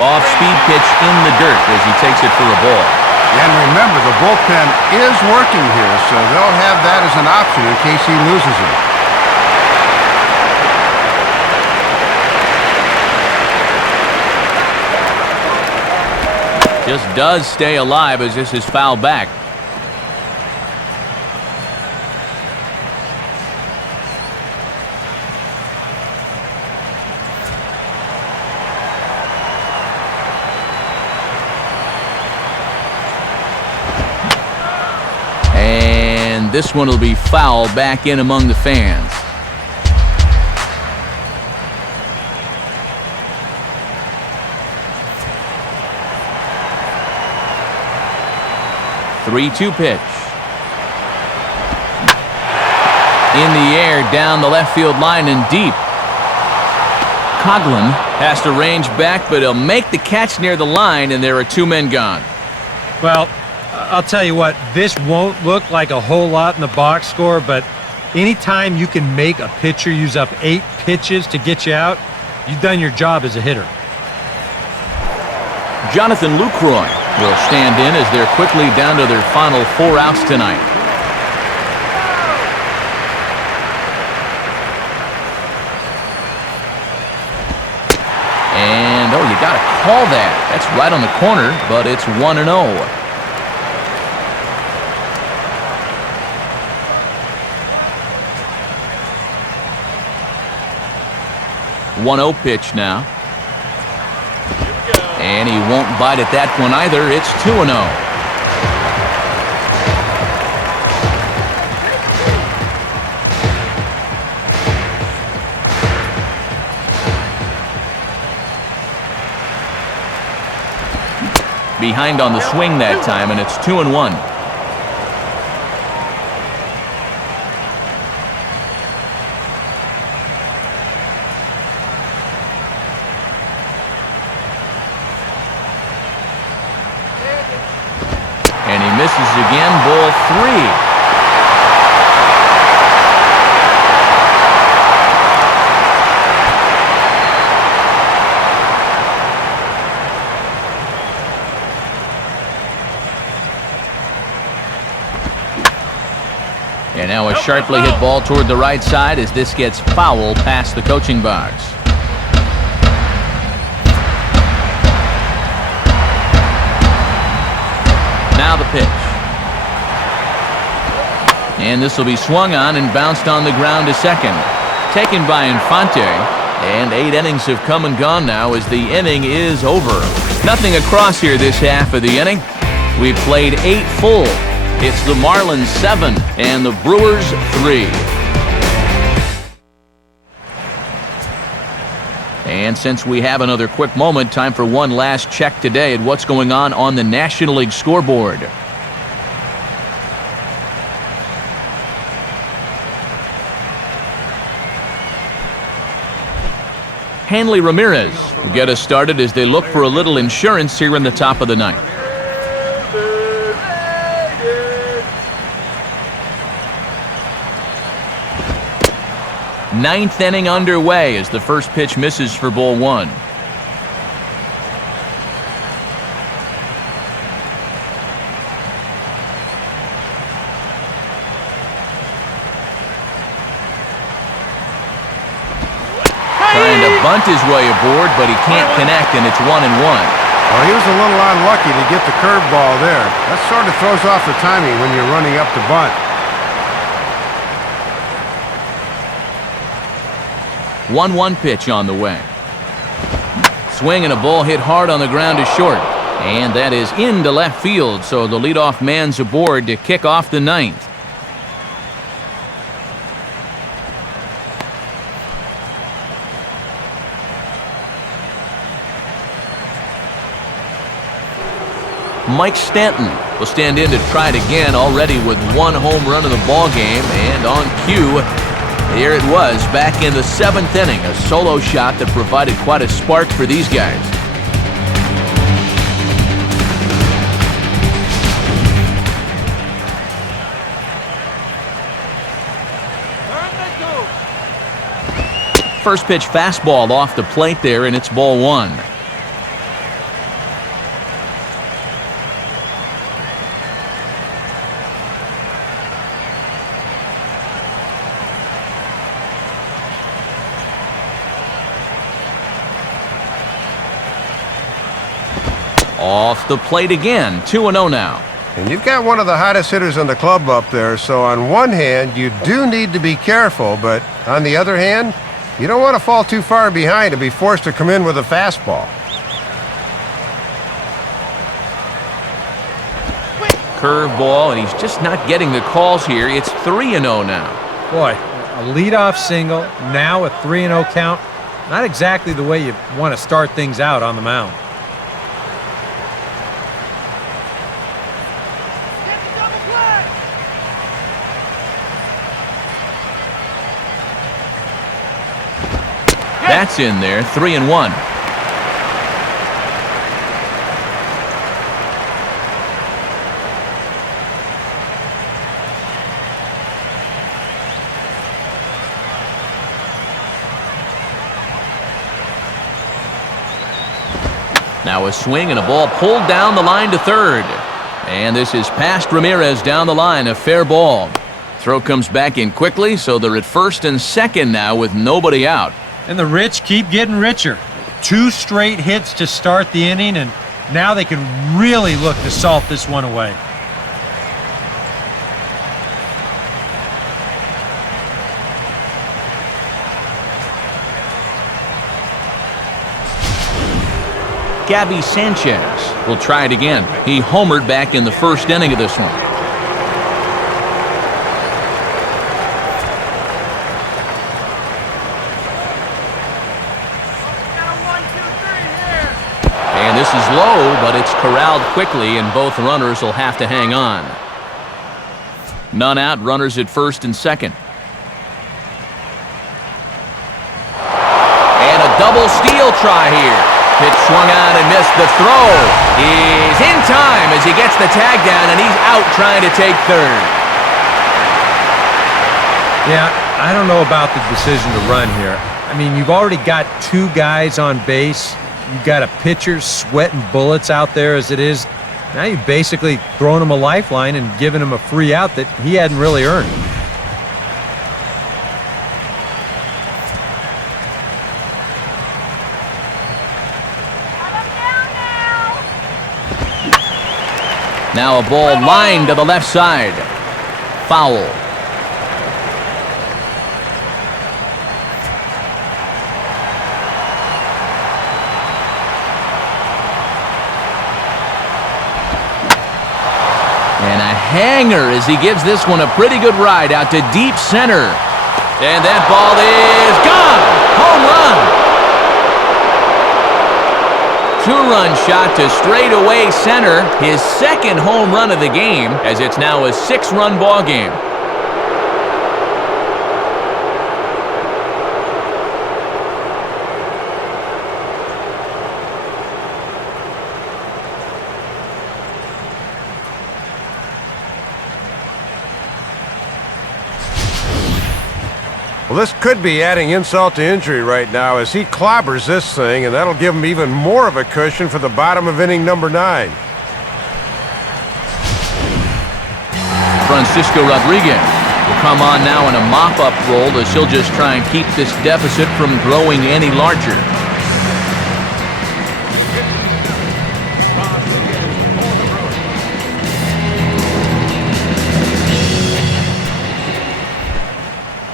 Off-speed pitch in the dirt as he takes it for a ball. And remember, the bullpen is working here, so they'll have that as an option in case he loses it. Just does stay alive as this is fouled back. And this one will be fouled back in among the fans. Three-two pitch. In the air, down the left field line and deep. Coughlin has to range back, but he'll make the catch near the line, and there are two men gone. Well, I'll tell you what, this won't look like a whole lot in the box score, but anytime you can make a pitcher use up 8 pitches to get you out, you've done your job as a hitter. Jonathan Lucroy will stand in as they're quickly down to their final 4 outs tonight. And, oh, you got to call that. That's right on the corner, but it's 1-0. 1-0 pitch now. And he won't bite at that one either. It's 2-0. Behind on the swing that time, and it's 2-1. And he misses again, ball 3. And now a sharply hit ball toward the right side as this gets foul past the coaching box. Now the pitch. And this will be swung on and bounced on the ground to second. Taken by Infante. And 8 innings have come and gone now as the inning is over. Nothing across here this half of the inning. We've played 8 full. It's the Marlins 7 and the Brewers 3. And since we have another quick moment, time for one last check today at what's going on the National League scoreboard. Hanley Ramirez will get us started as they look for a little insurance here in the top of the ninth. Ninth inning underway as the first pitch misses for ball 1. Trying to bunt his way aboard, but he can't connect, and it's 1-1. Well, he was a little unlucky to get the curveball there. That sort of throws off the timing when you're running up to bunt. 1-1 pitch on the way. Swing and a ball hit hard on the ground to short. And that is into left field, so the leadoff man's aboard to kick off the ninth. Mike Stanton will stand in to try it again, already with 1 home run of the ball game, and on cue, here it was back in the 7th inning, a solo shot that provided quite a spark for these guys. First pitch fastball off the plate there, and it's ball 1. Off the plate again, 2-0 now. And you've got one of the hottest hitters in the club up there, so on one hand, you do need to be careful, but on the other hand, you don't want to fall too far behind and be forced to come in with a fastball. Curveball, and he's just not getting the calls here. It's 3-0 now. Boy, a leadoff single, now a 3-0 count. Not exactly the way you want to start things out on the mound. That's in there, 3-1. Now a swing and a ball pulled down the line to third. And this is past Ramirez down the line, a fair ball. Throw comes back in quickly, so they're at first and second now with nobody out. And the rich keep getting richer. 2 straight hits to start the inning, and now they can really look to salt this one away. Gabby Sanchez will try it again. He homered back in the first inning of this one. And this is low, but it's corralled quickly, and both runners will have to hang on. None out, runners at first and second. And a double steal try here. Pitch swung on and missed. The throw is in time as he gets the tag down, and he's out trying to take third. Yeah, I don't know about the decision to run here. I mean, you've already got 2 guys on base. You've got a pitcher sweating bullets out there as it is. Now you've basically thrown him a lifeline and given him a free out that he hadn't really earned. Now a ball lined to the left side. Foul. And a hanger as he gives this one a pretty good ride out to deep center. And that ball is gone. Home run. 2-run shot to straightaway center, his second home run of the game, as it's now a 6-run ball game. Well, this could be adding insult to injury right now as he clobbers this thing, and that'll give him even more of a cushion for the bottom of inning number 9. Francisco Rodriguez will come on now in a mop-up role as he'll just try and keep this deficit from growing any larger.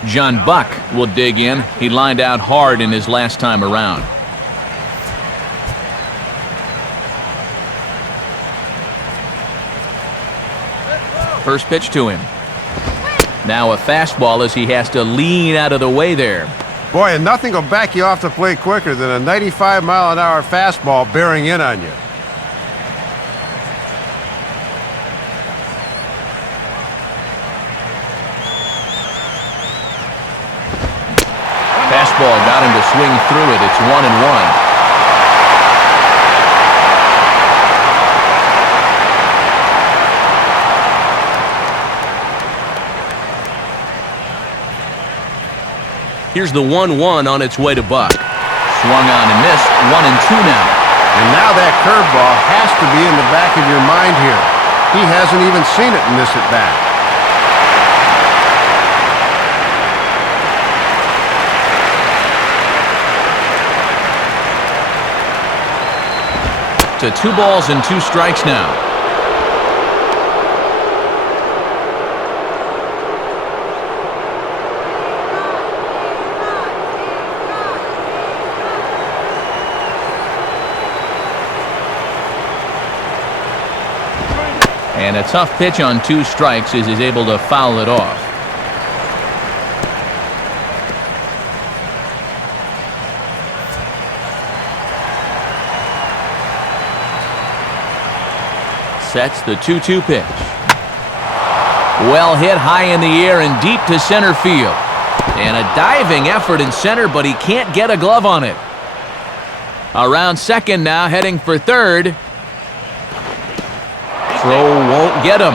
John Buck will dig in. He lined out hard in his last time around. First pitch to him. Now a fastball as he has to lean out of the way there. Boy, and nothing will back you off the plate quicker than a 95-mile-an-hour fastball bearing in on you. Fastball got him to swing through it. It's 1-1. Here's the 1-1 on its way to Buck. Swung on and missed. 1-2 now. And now that curveball has to be in the back of your mind here. He hasn't even seen it in this at-bat. To 2 balls and 2 strikes now. And a tough pitch on 2 strikes as he's able to foul it off. Sets the 2-2 pitch. Well hit high in the air and deep to center field. And a diving effort in center, but he can't get a glove on it. Around second now, heading for third. Throw won't get him.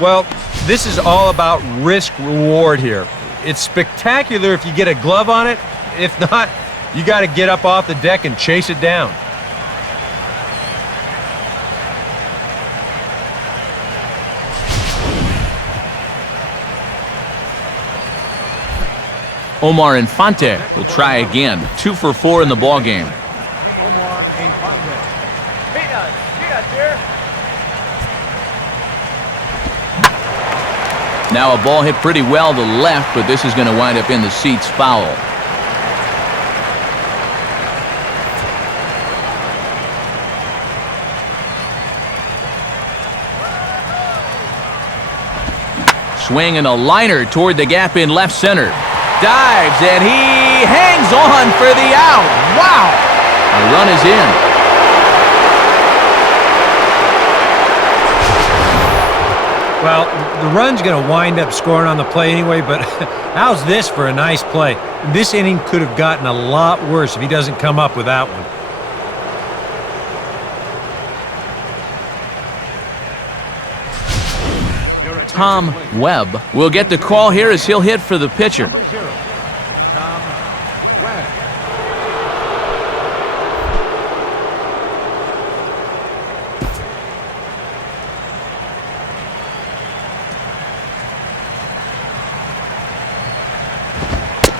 Well, this is all about risk-reward here. It's spectacular if you get a glove on it. If not, you got to get up off the deck and chase it down. Omar Infante will try again. 2 for 4 in the ballgame. Omar Infante. Peanuts here. Now a ball hit pretty well to left, but this is going to wind up in the seats foul. Swing and a liner toward the gap in left center. Dives, and he hangs on for the out. Wow! The run is in. Well, the run's going to wind up scoring on the play anyway, but how's this for a nice play? This inning could have gotten a lot worse if he doesn't come up with that one. Tom Webb will get the call here as he'll hit for the pitcher. Number 0, Tom Webb.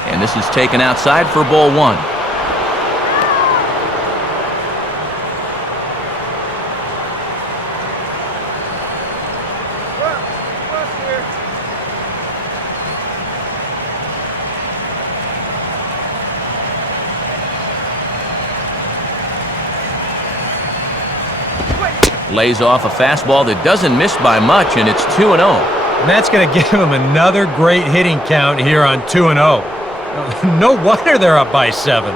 And this is taken outside for ball 1. Lays off a fastball that doesn't miss by much, and it's 2-0. And that's going to give him another great hitting count here on 2-0. No wonder they're up by 7.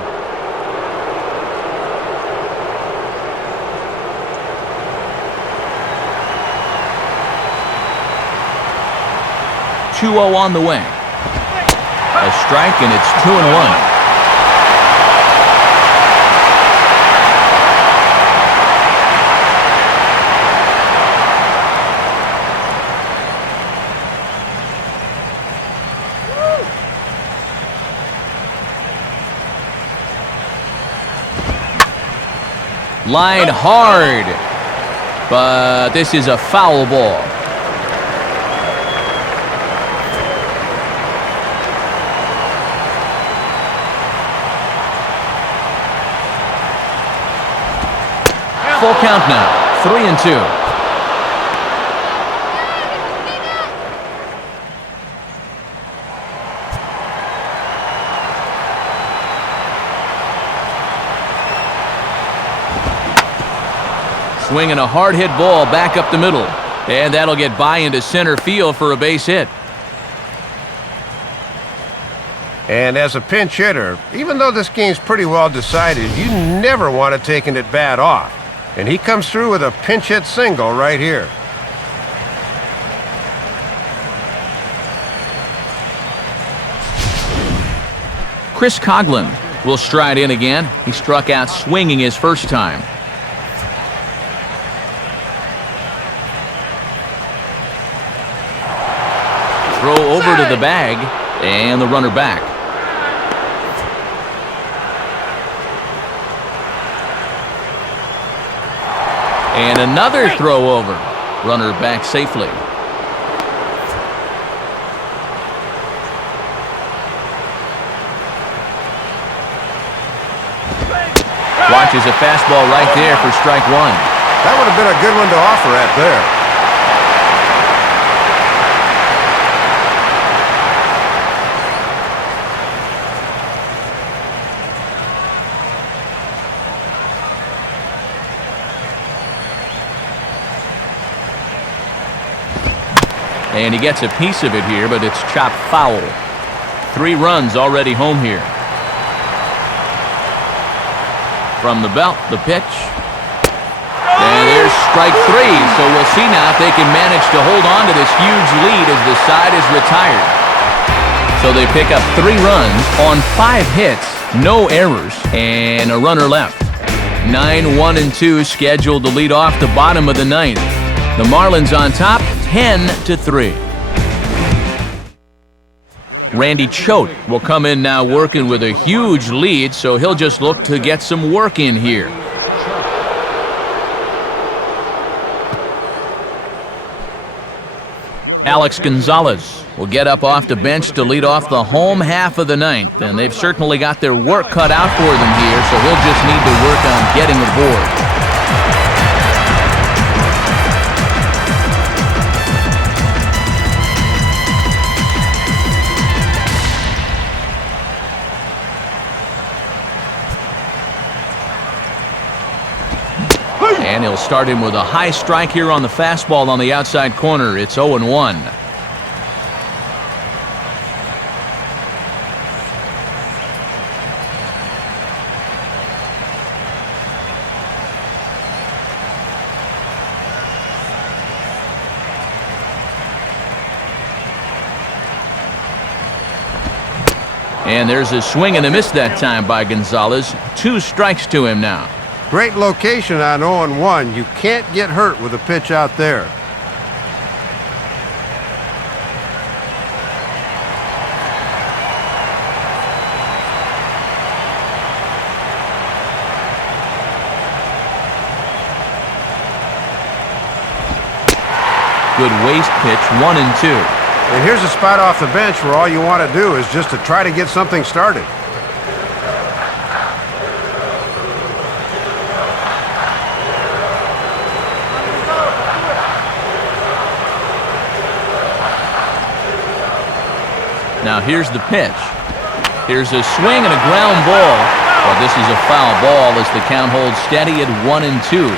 2-0 on the way. A strike, and it's 2-1. Line hard, but this is a foul ball. Full count now, 3-2. Swinging a hard hit ball back up the middle, and that'll get by into center field for a base hit. And as a pinch hitter, even though this game's pretty well decided, you never want to take an at-bat off. And he comes through with a pinch hit single right here. Chris Coughlin will stride in again. He struck out swinging his first time. Throw over to the bag, and the runner back. And another throw over. Runner back safely. Watches a fastball right there for strike one. That would have been a good one to offer at there. And he gets a piece of it here, but it's chopped foul. 3 runs already home here. From the belt, the pitch. And there's strike 3. So we'll see now if they can manage to hold on to this huge lead as the side is retired. So they pick up 3 runs on 5 hits, no errors, and a runner left. 9-1-2 scheduled to lead off the bottom of the 9th. The Marlins on top, 10-3. Randy Choate will come in now working with a huge lead, so he'll just look to get some work in here. Alex Gonzalez will get up off the bench to lead off the home half of the 9th, and they've certainly got their work cut out for them here, so he'll just need to work on getting aboard. And he'll start him with a high strike here on the fastball on the outside corner. It's 0-1. And there's a swing and a miss that time by Gonzalez. 2 strikes to him now. Great location on 0-1. You can't get hurt with a pitch out there. Good waste pitch, 1-2. And here's a spot off the bench where all you want to do is just to try to get something started. Now here's the pitch. Here's a swing and a ground ball. Well, this is a foul ball as the count holds steady at 1-2.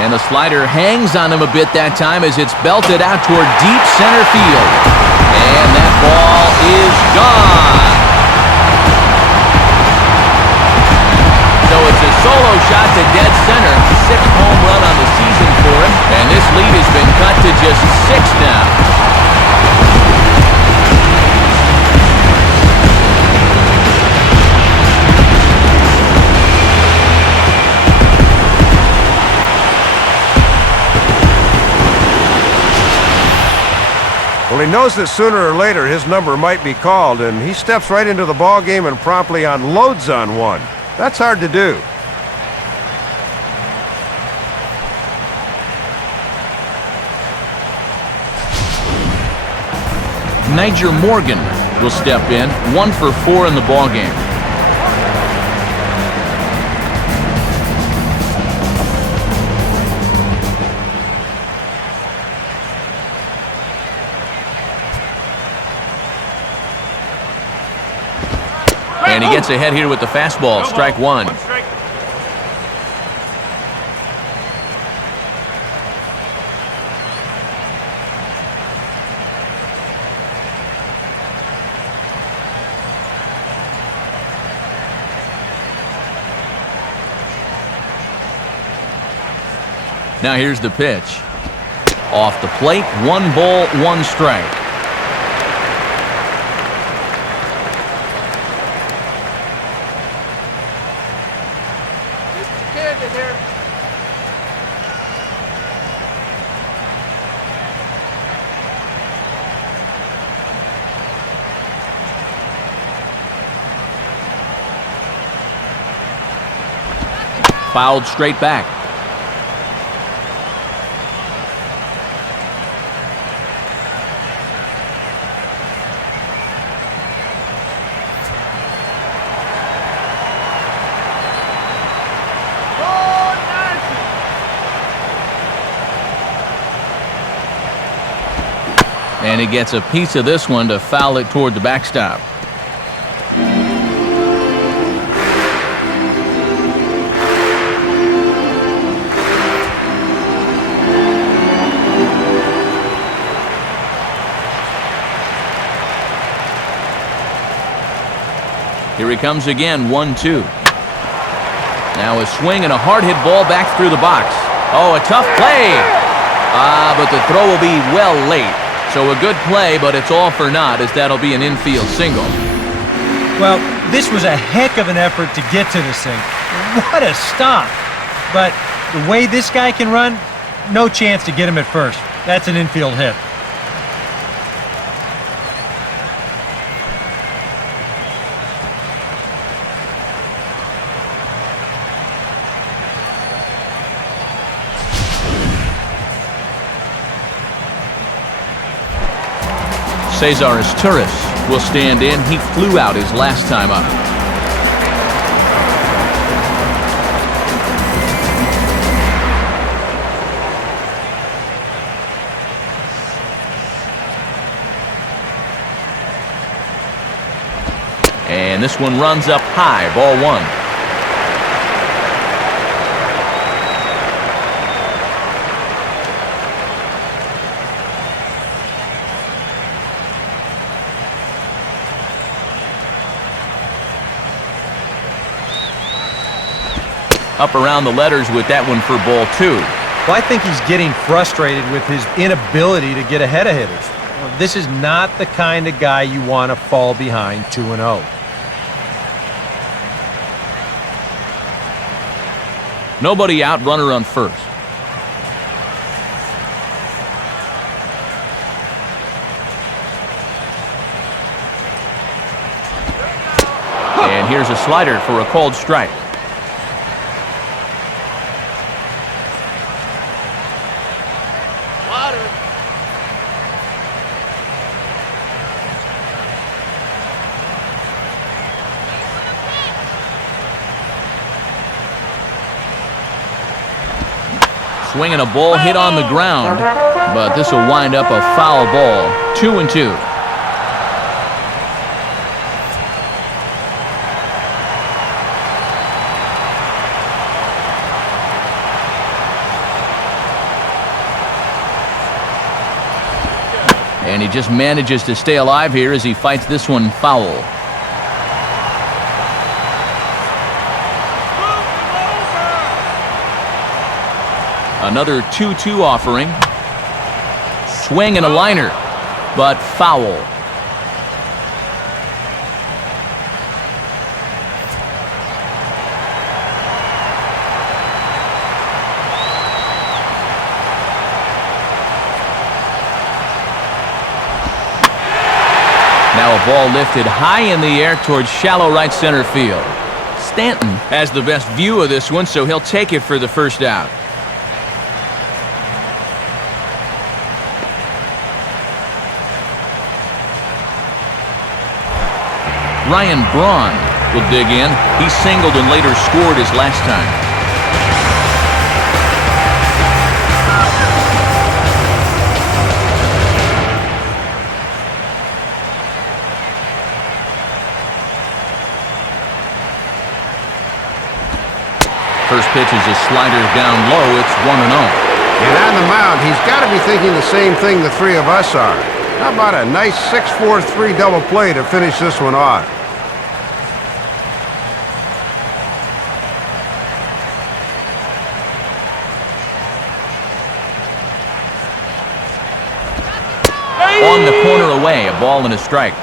And the slider hangs on him a bit that time as it's belted out toward deep center field. And that ball is gone. So it's a solo shot to dead center. 6th home run on the season for him. And this lead has been cut to just 6 now. Well, he knows that sooner or later his number might be called, and he steps right into the ball game and promptly unloads on one. That's hard to do. Niger Morgan will step in, 1 for 4 in the ball game. And he gets ahead here with the fastball, strike 1. Now here's the pitch. Off the plate, 1 ball, 1 strike. fouled straight back. And he gets a piece of this one to foul it toward the backstop. Here he comes again, 1-2. Now a swing and a hard hit ball back through the box. Oh, a tough play. But the throw will be well late. So a good play, but it's all for naught, as that'll be an infield single. Well, this was a heck of an effort to get to this thing. What a stop. But the way this guy can run, no chance to get him at first. That's an infield hit. Cesar Torres will stand in. He flew out his last time up. And this one runs up high, ball one. Up around the letters with that one for ball two. Well, I think he's getting frustrated with his inability to get ahead of hitters. Well, this is not the kind of guy you want to fall behind 2-0. Nobody out, runner on first. And here's a slider for a called strike. Swinging a ball hit on the ground, but this will wind up a foul ball. 2-2. And he just manages to stay alive here as he fights this one foul. Another 2-2 offering. Swing and a liner, but foul. Now a ball lifted high in the air towards shallow right center field. Stanton has the best view of this one, so he'll take it for the first out. Ryan Braun will dig in. He singled and later scored his last time. First pitch is a slider down low. It's 1-0. And on the mound, he's got to be thinking the same thing the three of us are. How about a nice 6-4-3 double play to finish this one off? On the corner away, a ball and a strike.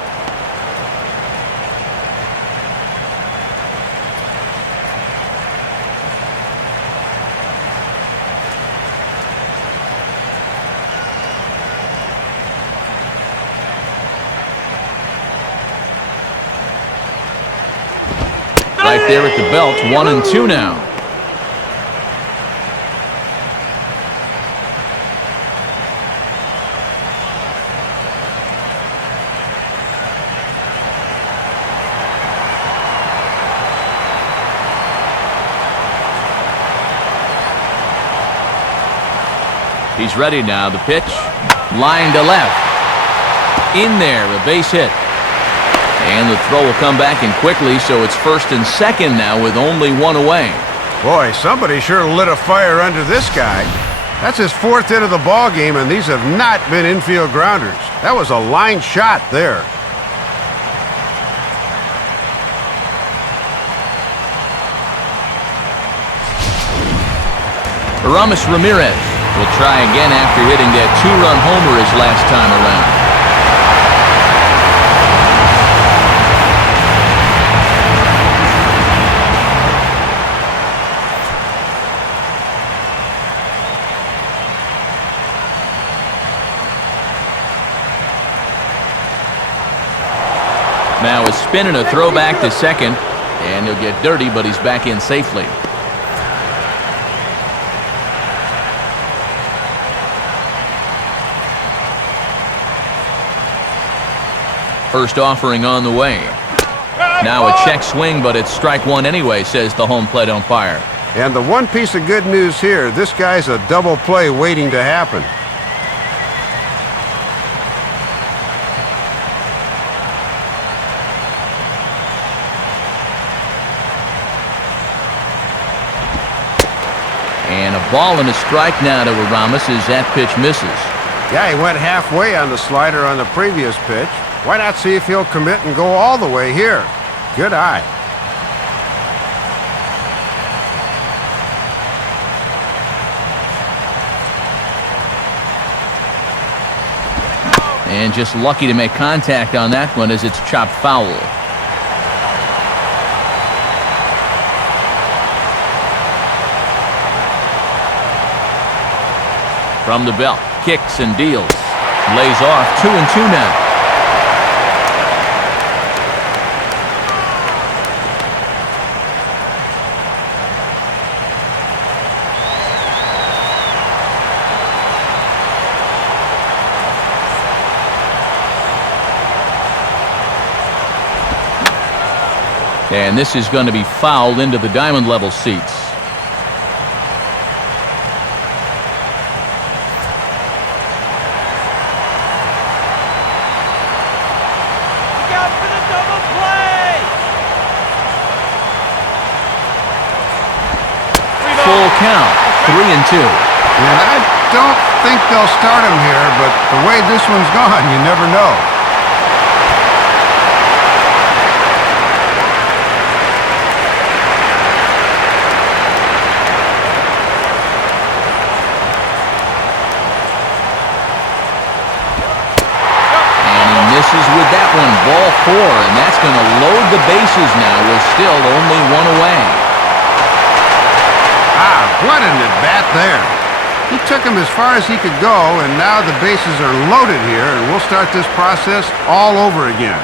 Right there at the belt, 1-2 now. He's ready now. The pitch. Line to left. In there, a base hit. And the throw will come back in quickly, so it's first and second now with only one away. Boy, somebody sure lit a fire under this guy. That's his fourth hit of the ball game, and these have not been infield grounders. That was a line shot there. Aramis Ramirez will try again after hitting that two-run homer his last time around. Now a spin and a throw back to second, and he'll get dirty, but he's back in safely. First offering on the way. Now a check swing, but it's strike one anyway, says the home plate umpire. And the one piece of good news here, this guy's a double play waiting to happen. And a ball and a strike now to Aramis as that pitch misses. Yeah, he went halfway on the slider on the previous pitch. Why not see if he'll commit and go all the way here? Good eye. And just lucky to make contact on that one as it's chopped foul. From the belt, kicks and deals. Lays off 2-2 now. And this is going to be fouled into the diamond level seats. Full count, 3-2. And I don't think they'll start him here, but the way this one's gone, you never know. And he misses with that one, ball 4, and that's going to load the bases now with still only one away. What an at-bat there. He took him as far as he could go, and now the bases are loaded here, and we'll start this process all over again.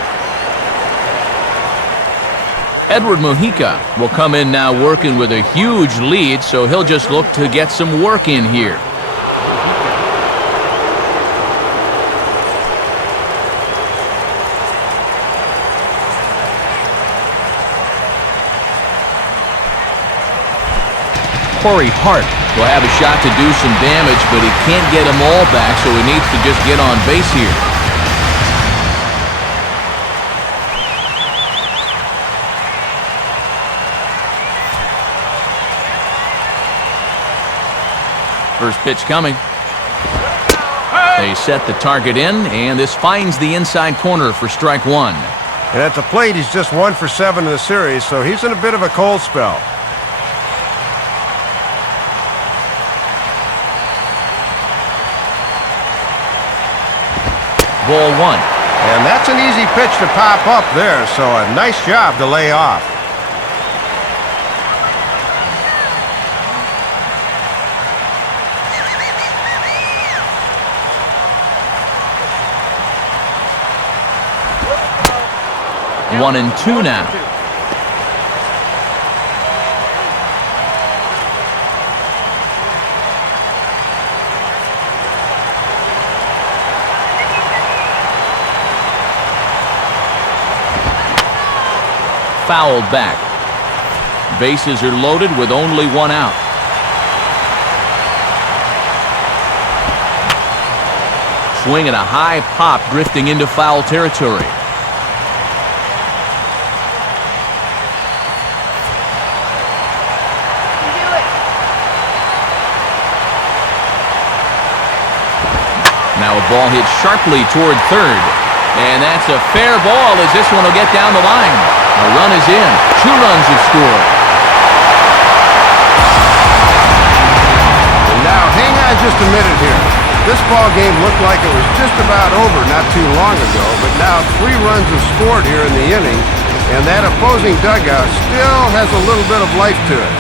Edward Mujica will come in now working with a huge lead, so he'll just look to get some work in here. Corey Hart will have a shot to do some damage, but he can't get them all back, so he needs to just get on base here. First pitch coming. They set the target in, and this finds the inside corner for strike one. And at the plate, he's just 1 for 7 in the series, so he's in a bit of a cold spell. Ball 1. And that's an easy pitch to pop up there, so a nice job to lay off. One and two now. Fouled back. Bases are loaded with only one out. Swing and a high pop drifting into foul territory. Now a ball hit sharply toward third. And that's a fair ball as this one will get down the line. A run is in. 2 runs have scored. And now hang on just a minute here. This ball game looked like it was just about over not too long ago, but now 3 runs have scored here in the inning, and that opposing dugout still has a little bit of life to it.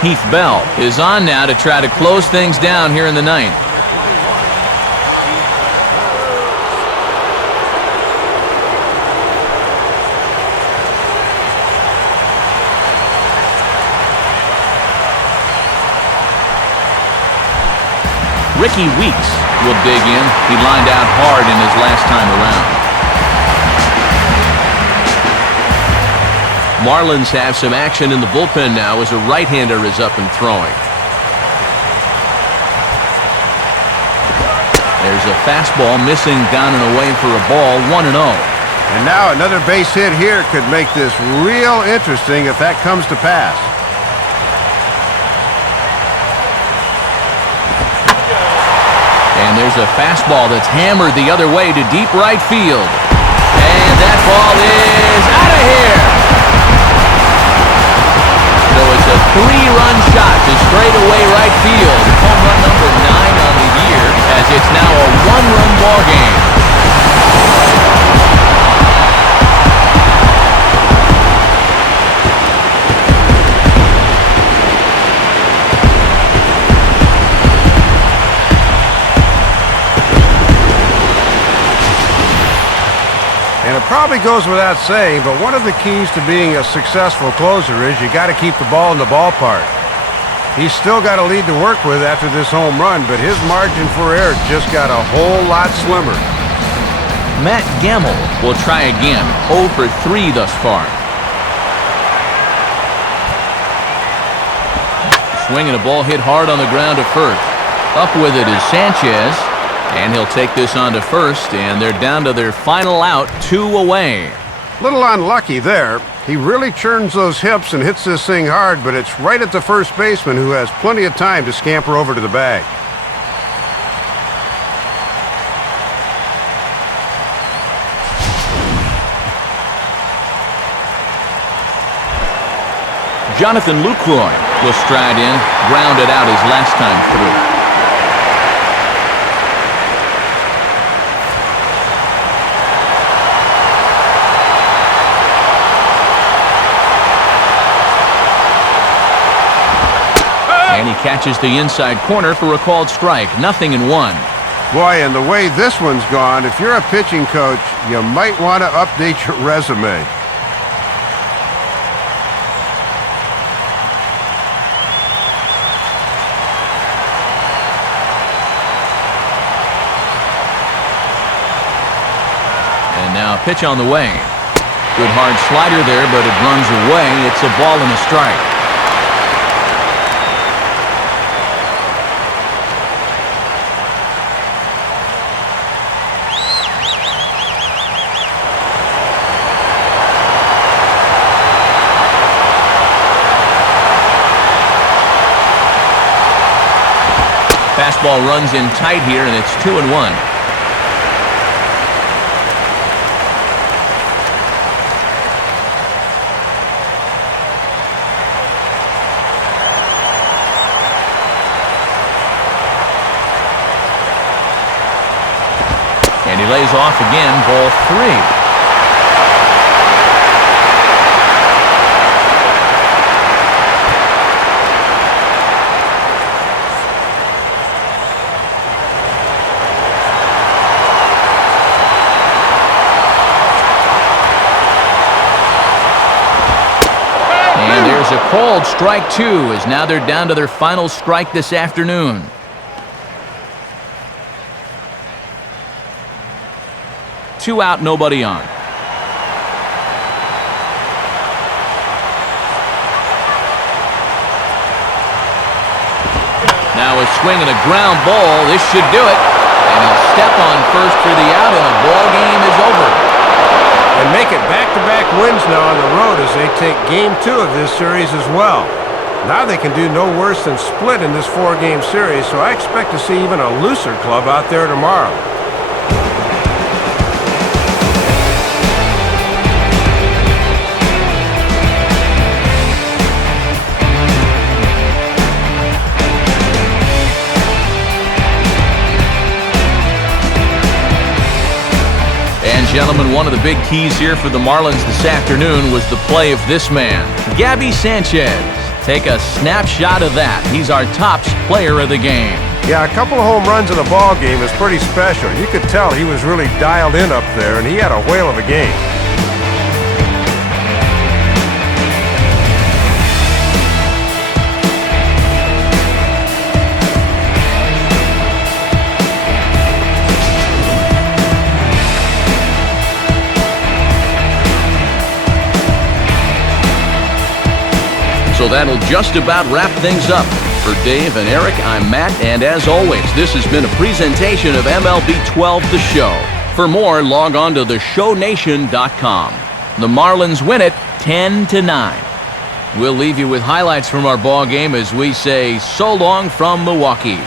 Heath Bell is on now to try to close things down here in the ninth. Ricky Weeks will dig in. He lined out hard in his last time around. Marlins have some action in the bullpen now as a right-hander is up and throwing. There's a fastball missing down and away for a ball, 1-0. And now another base hit here could make this real interesting if that comes to pass. And there's a fastball that's hammered the other way to deep right field. And that ball is out of here. So it's a 3-run shot to straightaway right field. Home run number 9 on the year as it's now a 1-run ball game. And it probably goes without saying, but one of the keys to being a successful closer is you got to keep the ball in the ballpark. He's still got a lead to work with after this home run, but his margin for error just got a whole lot slimmer. Matt Gamble will try again, 0 for 3 thus far. Swing and a ball hit hard on the ground to first. Up with it is Sanchez. And he'll take this on to first, and they're down to their final out, 2 away. Little unlucky there. He really churns those hips and hits this thing hard, but it's right at the first baseman who has plenty of time to scamper over to the bag. Jonathan Lucroy will stride in, grounded out his last time through. And he catches the inside corner for a called strike. 0-1. Boy, and the way this one's gone, if you're a pitching coach, you might want to update your resume. And now a pitch on the way. Good hard slider there, but it runs away. It's a ball and a strike. Fastball runs in tight here, and it's 2-1. And he lays off again, ball 3. A called strike 2 as now they're down to their final strike this afternoon. Two out, nobody on. Now a swing and a ground ball. This should do it. And he'll step on first for the out, and the ball game is over. And make it back-to-back wins now on the road as they take Game 2 of this series as well. Now they can do no worse than split in this 4-game series, so I expect to see even a looser club out there tomorrow. Gentlemen, one of the big keys here for the Marlins this afternoon was the play of this man, Gabby Sanchez. Take a snapshot of that. He's our top player of the game. Yeah, a couple of home runs in the ball game is pretty special. You could tell he was really dialed in up there, and he had a whale of a game. So that'll just about wrap things up. For Dave and Eric, I'm Matt, and as always, this has been a presentation of MLB 12 The Show. For more, log on to theshownation.com. The Marlins win it 10-9. We'll leave you with highlights from our ball game as we say so long from Milwaukee.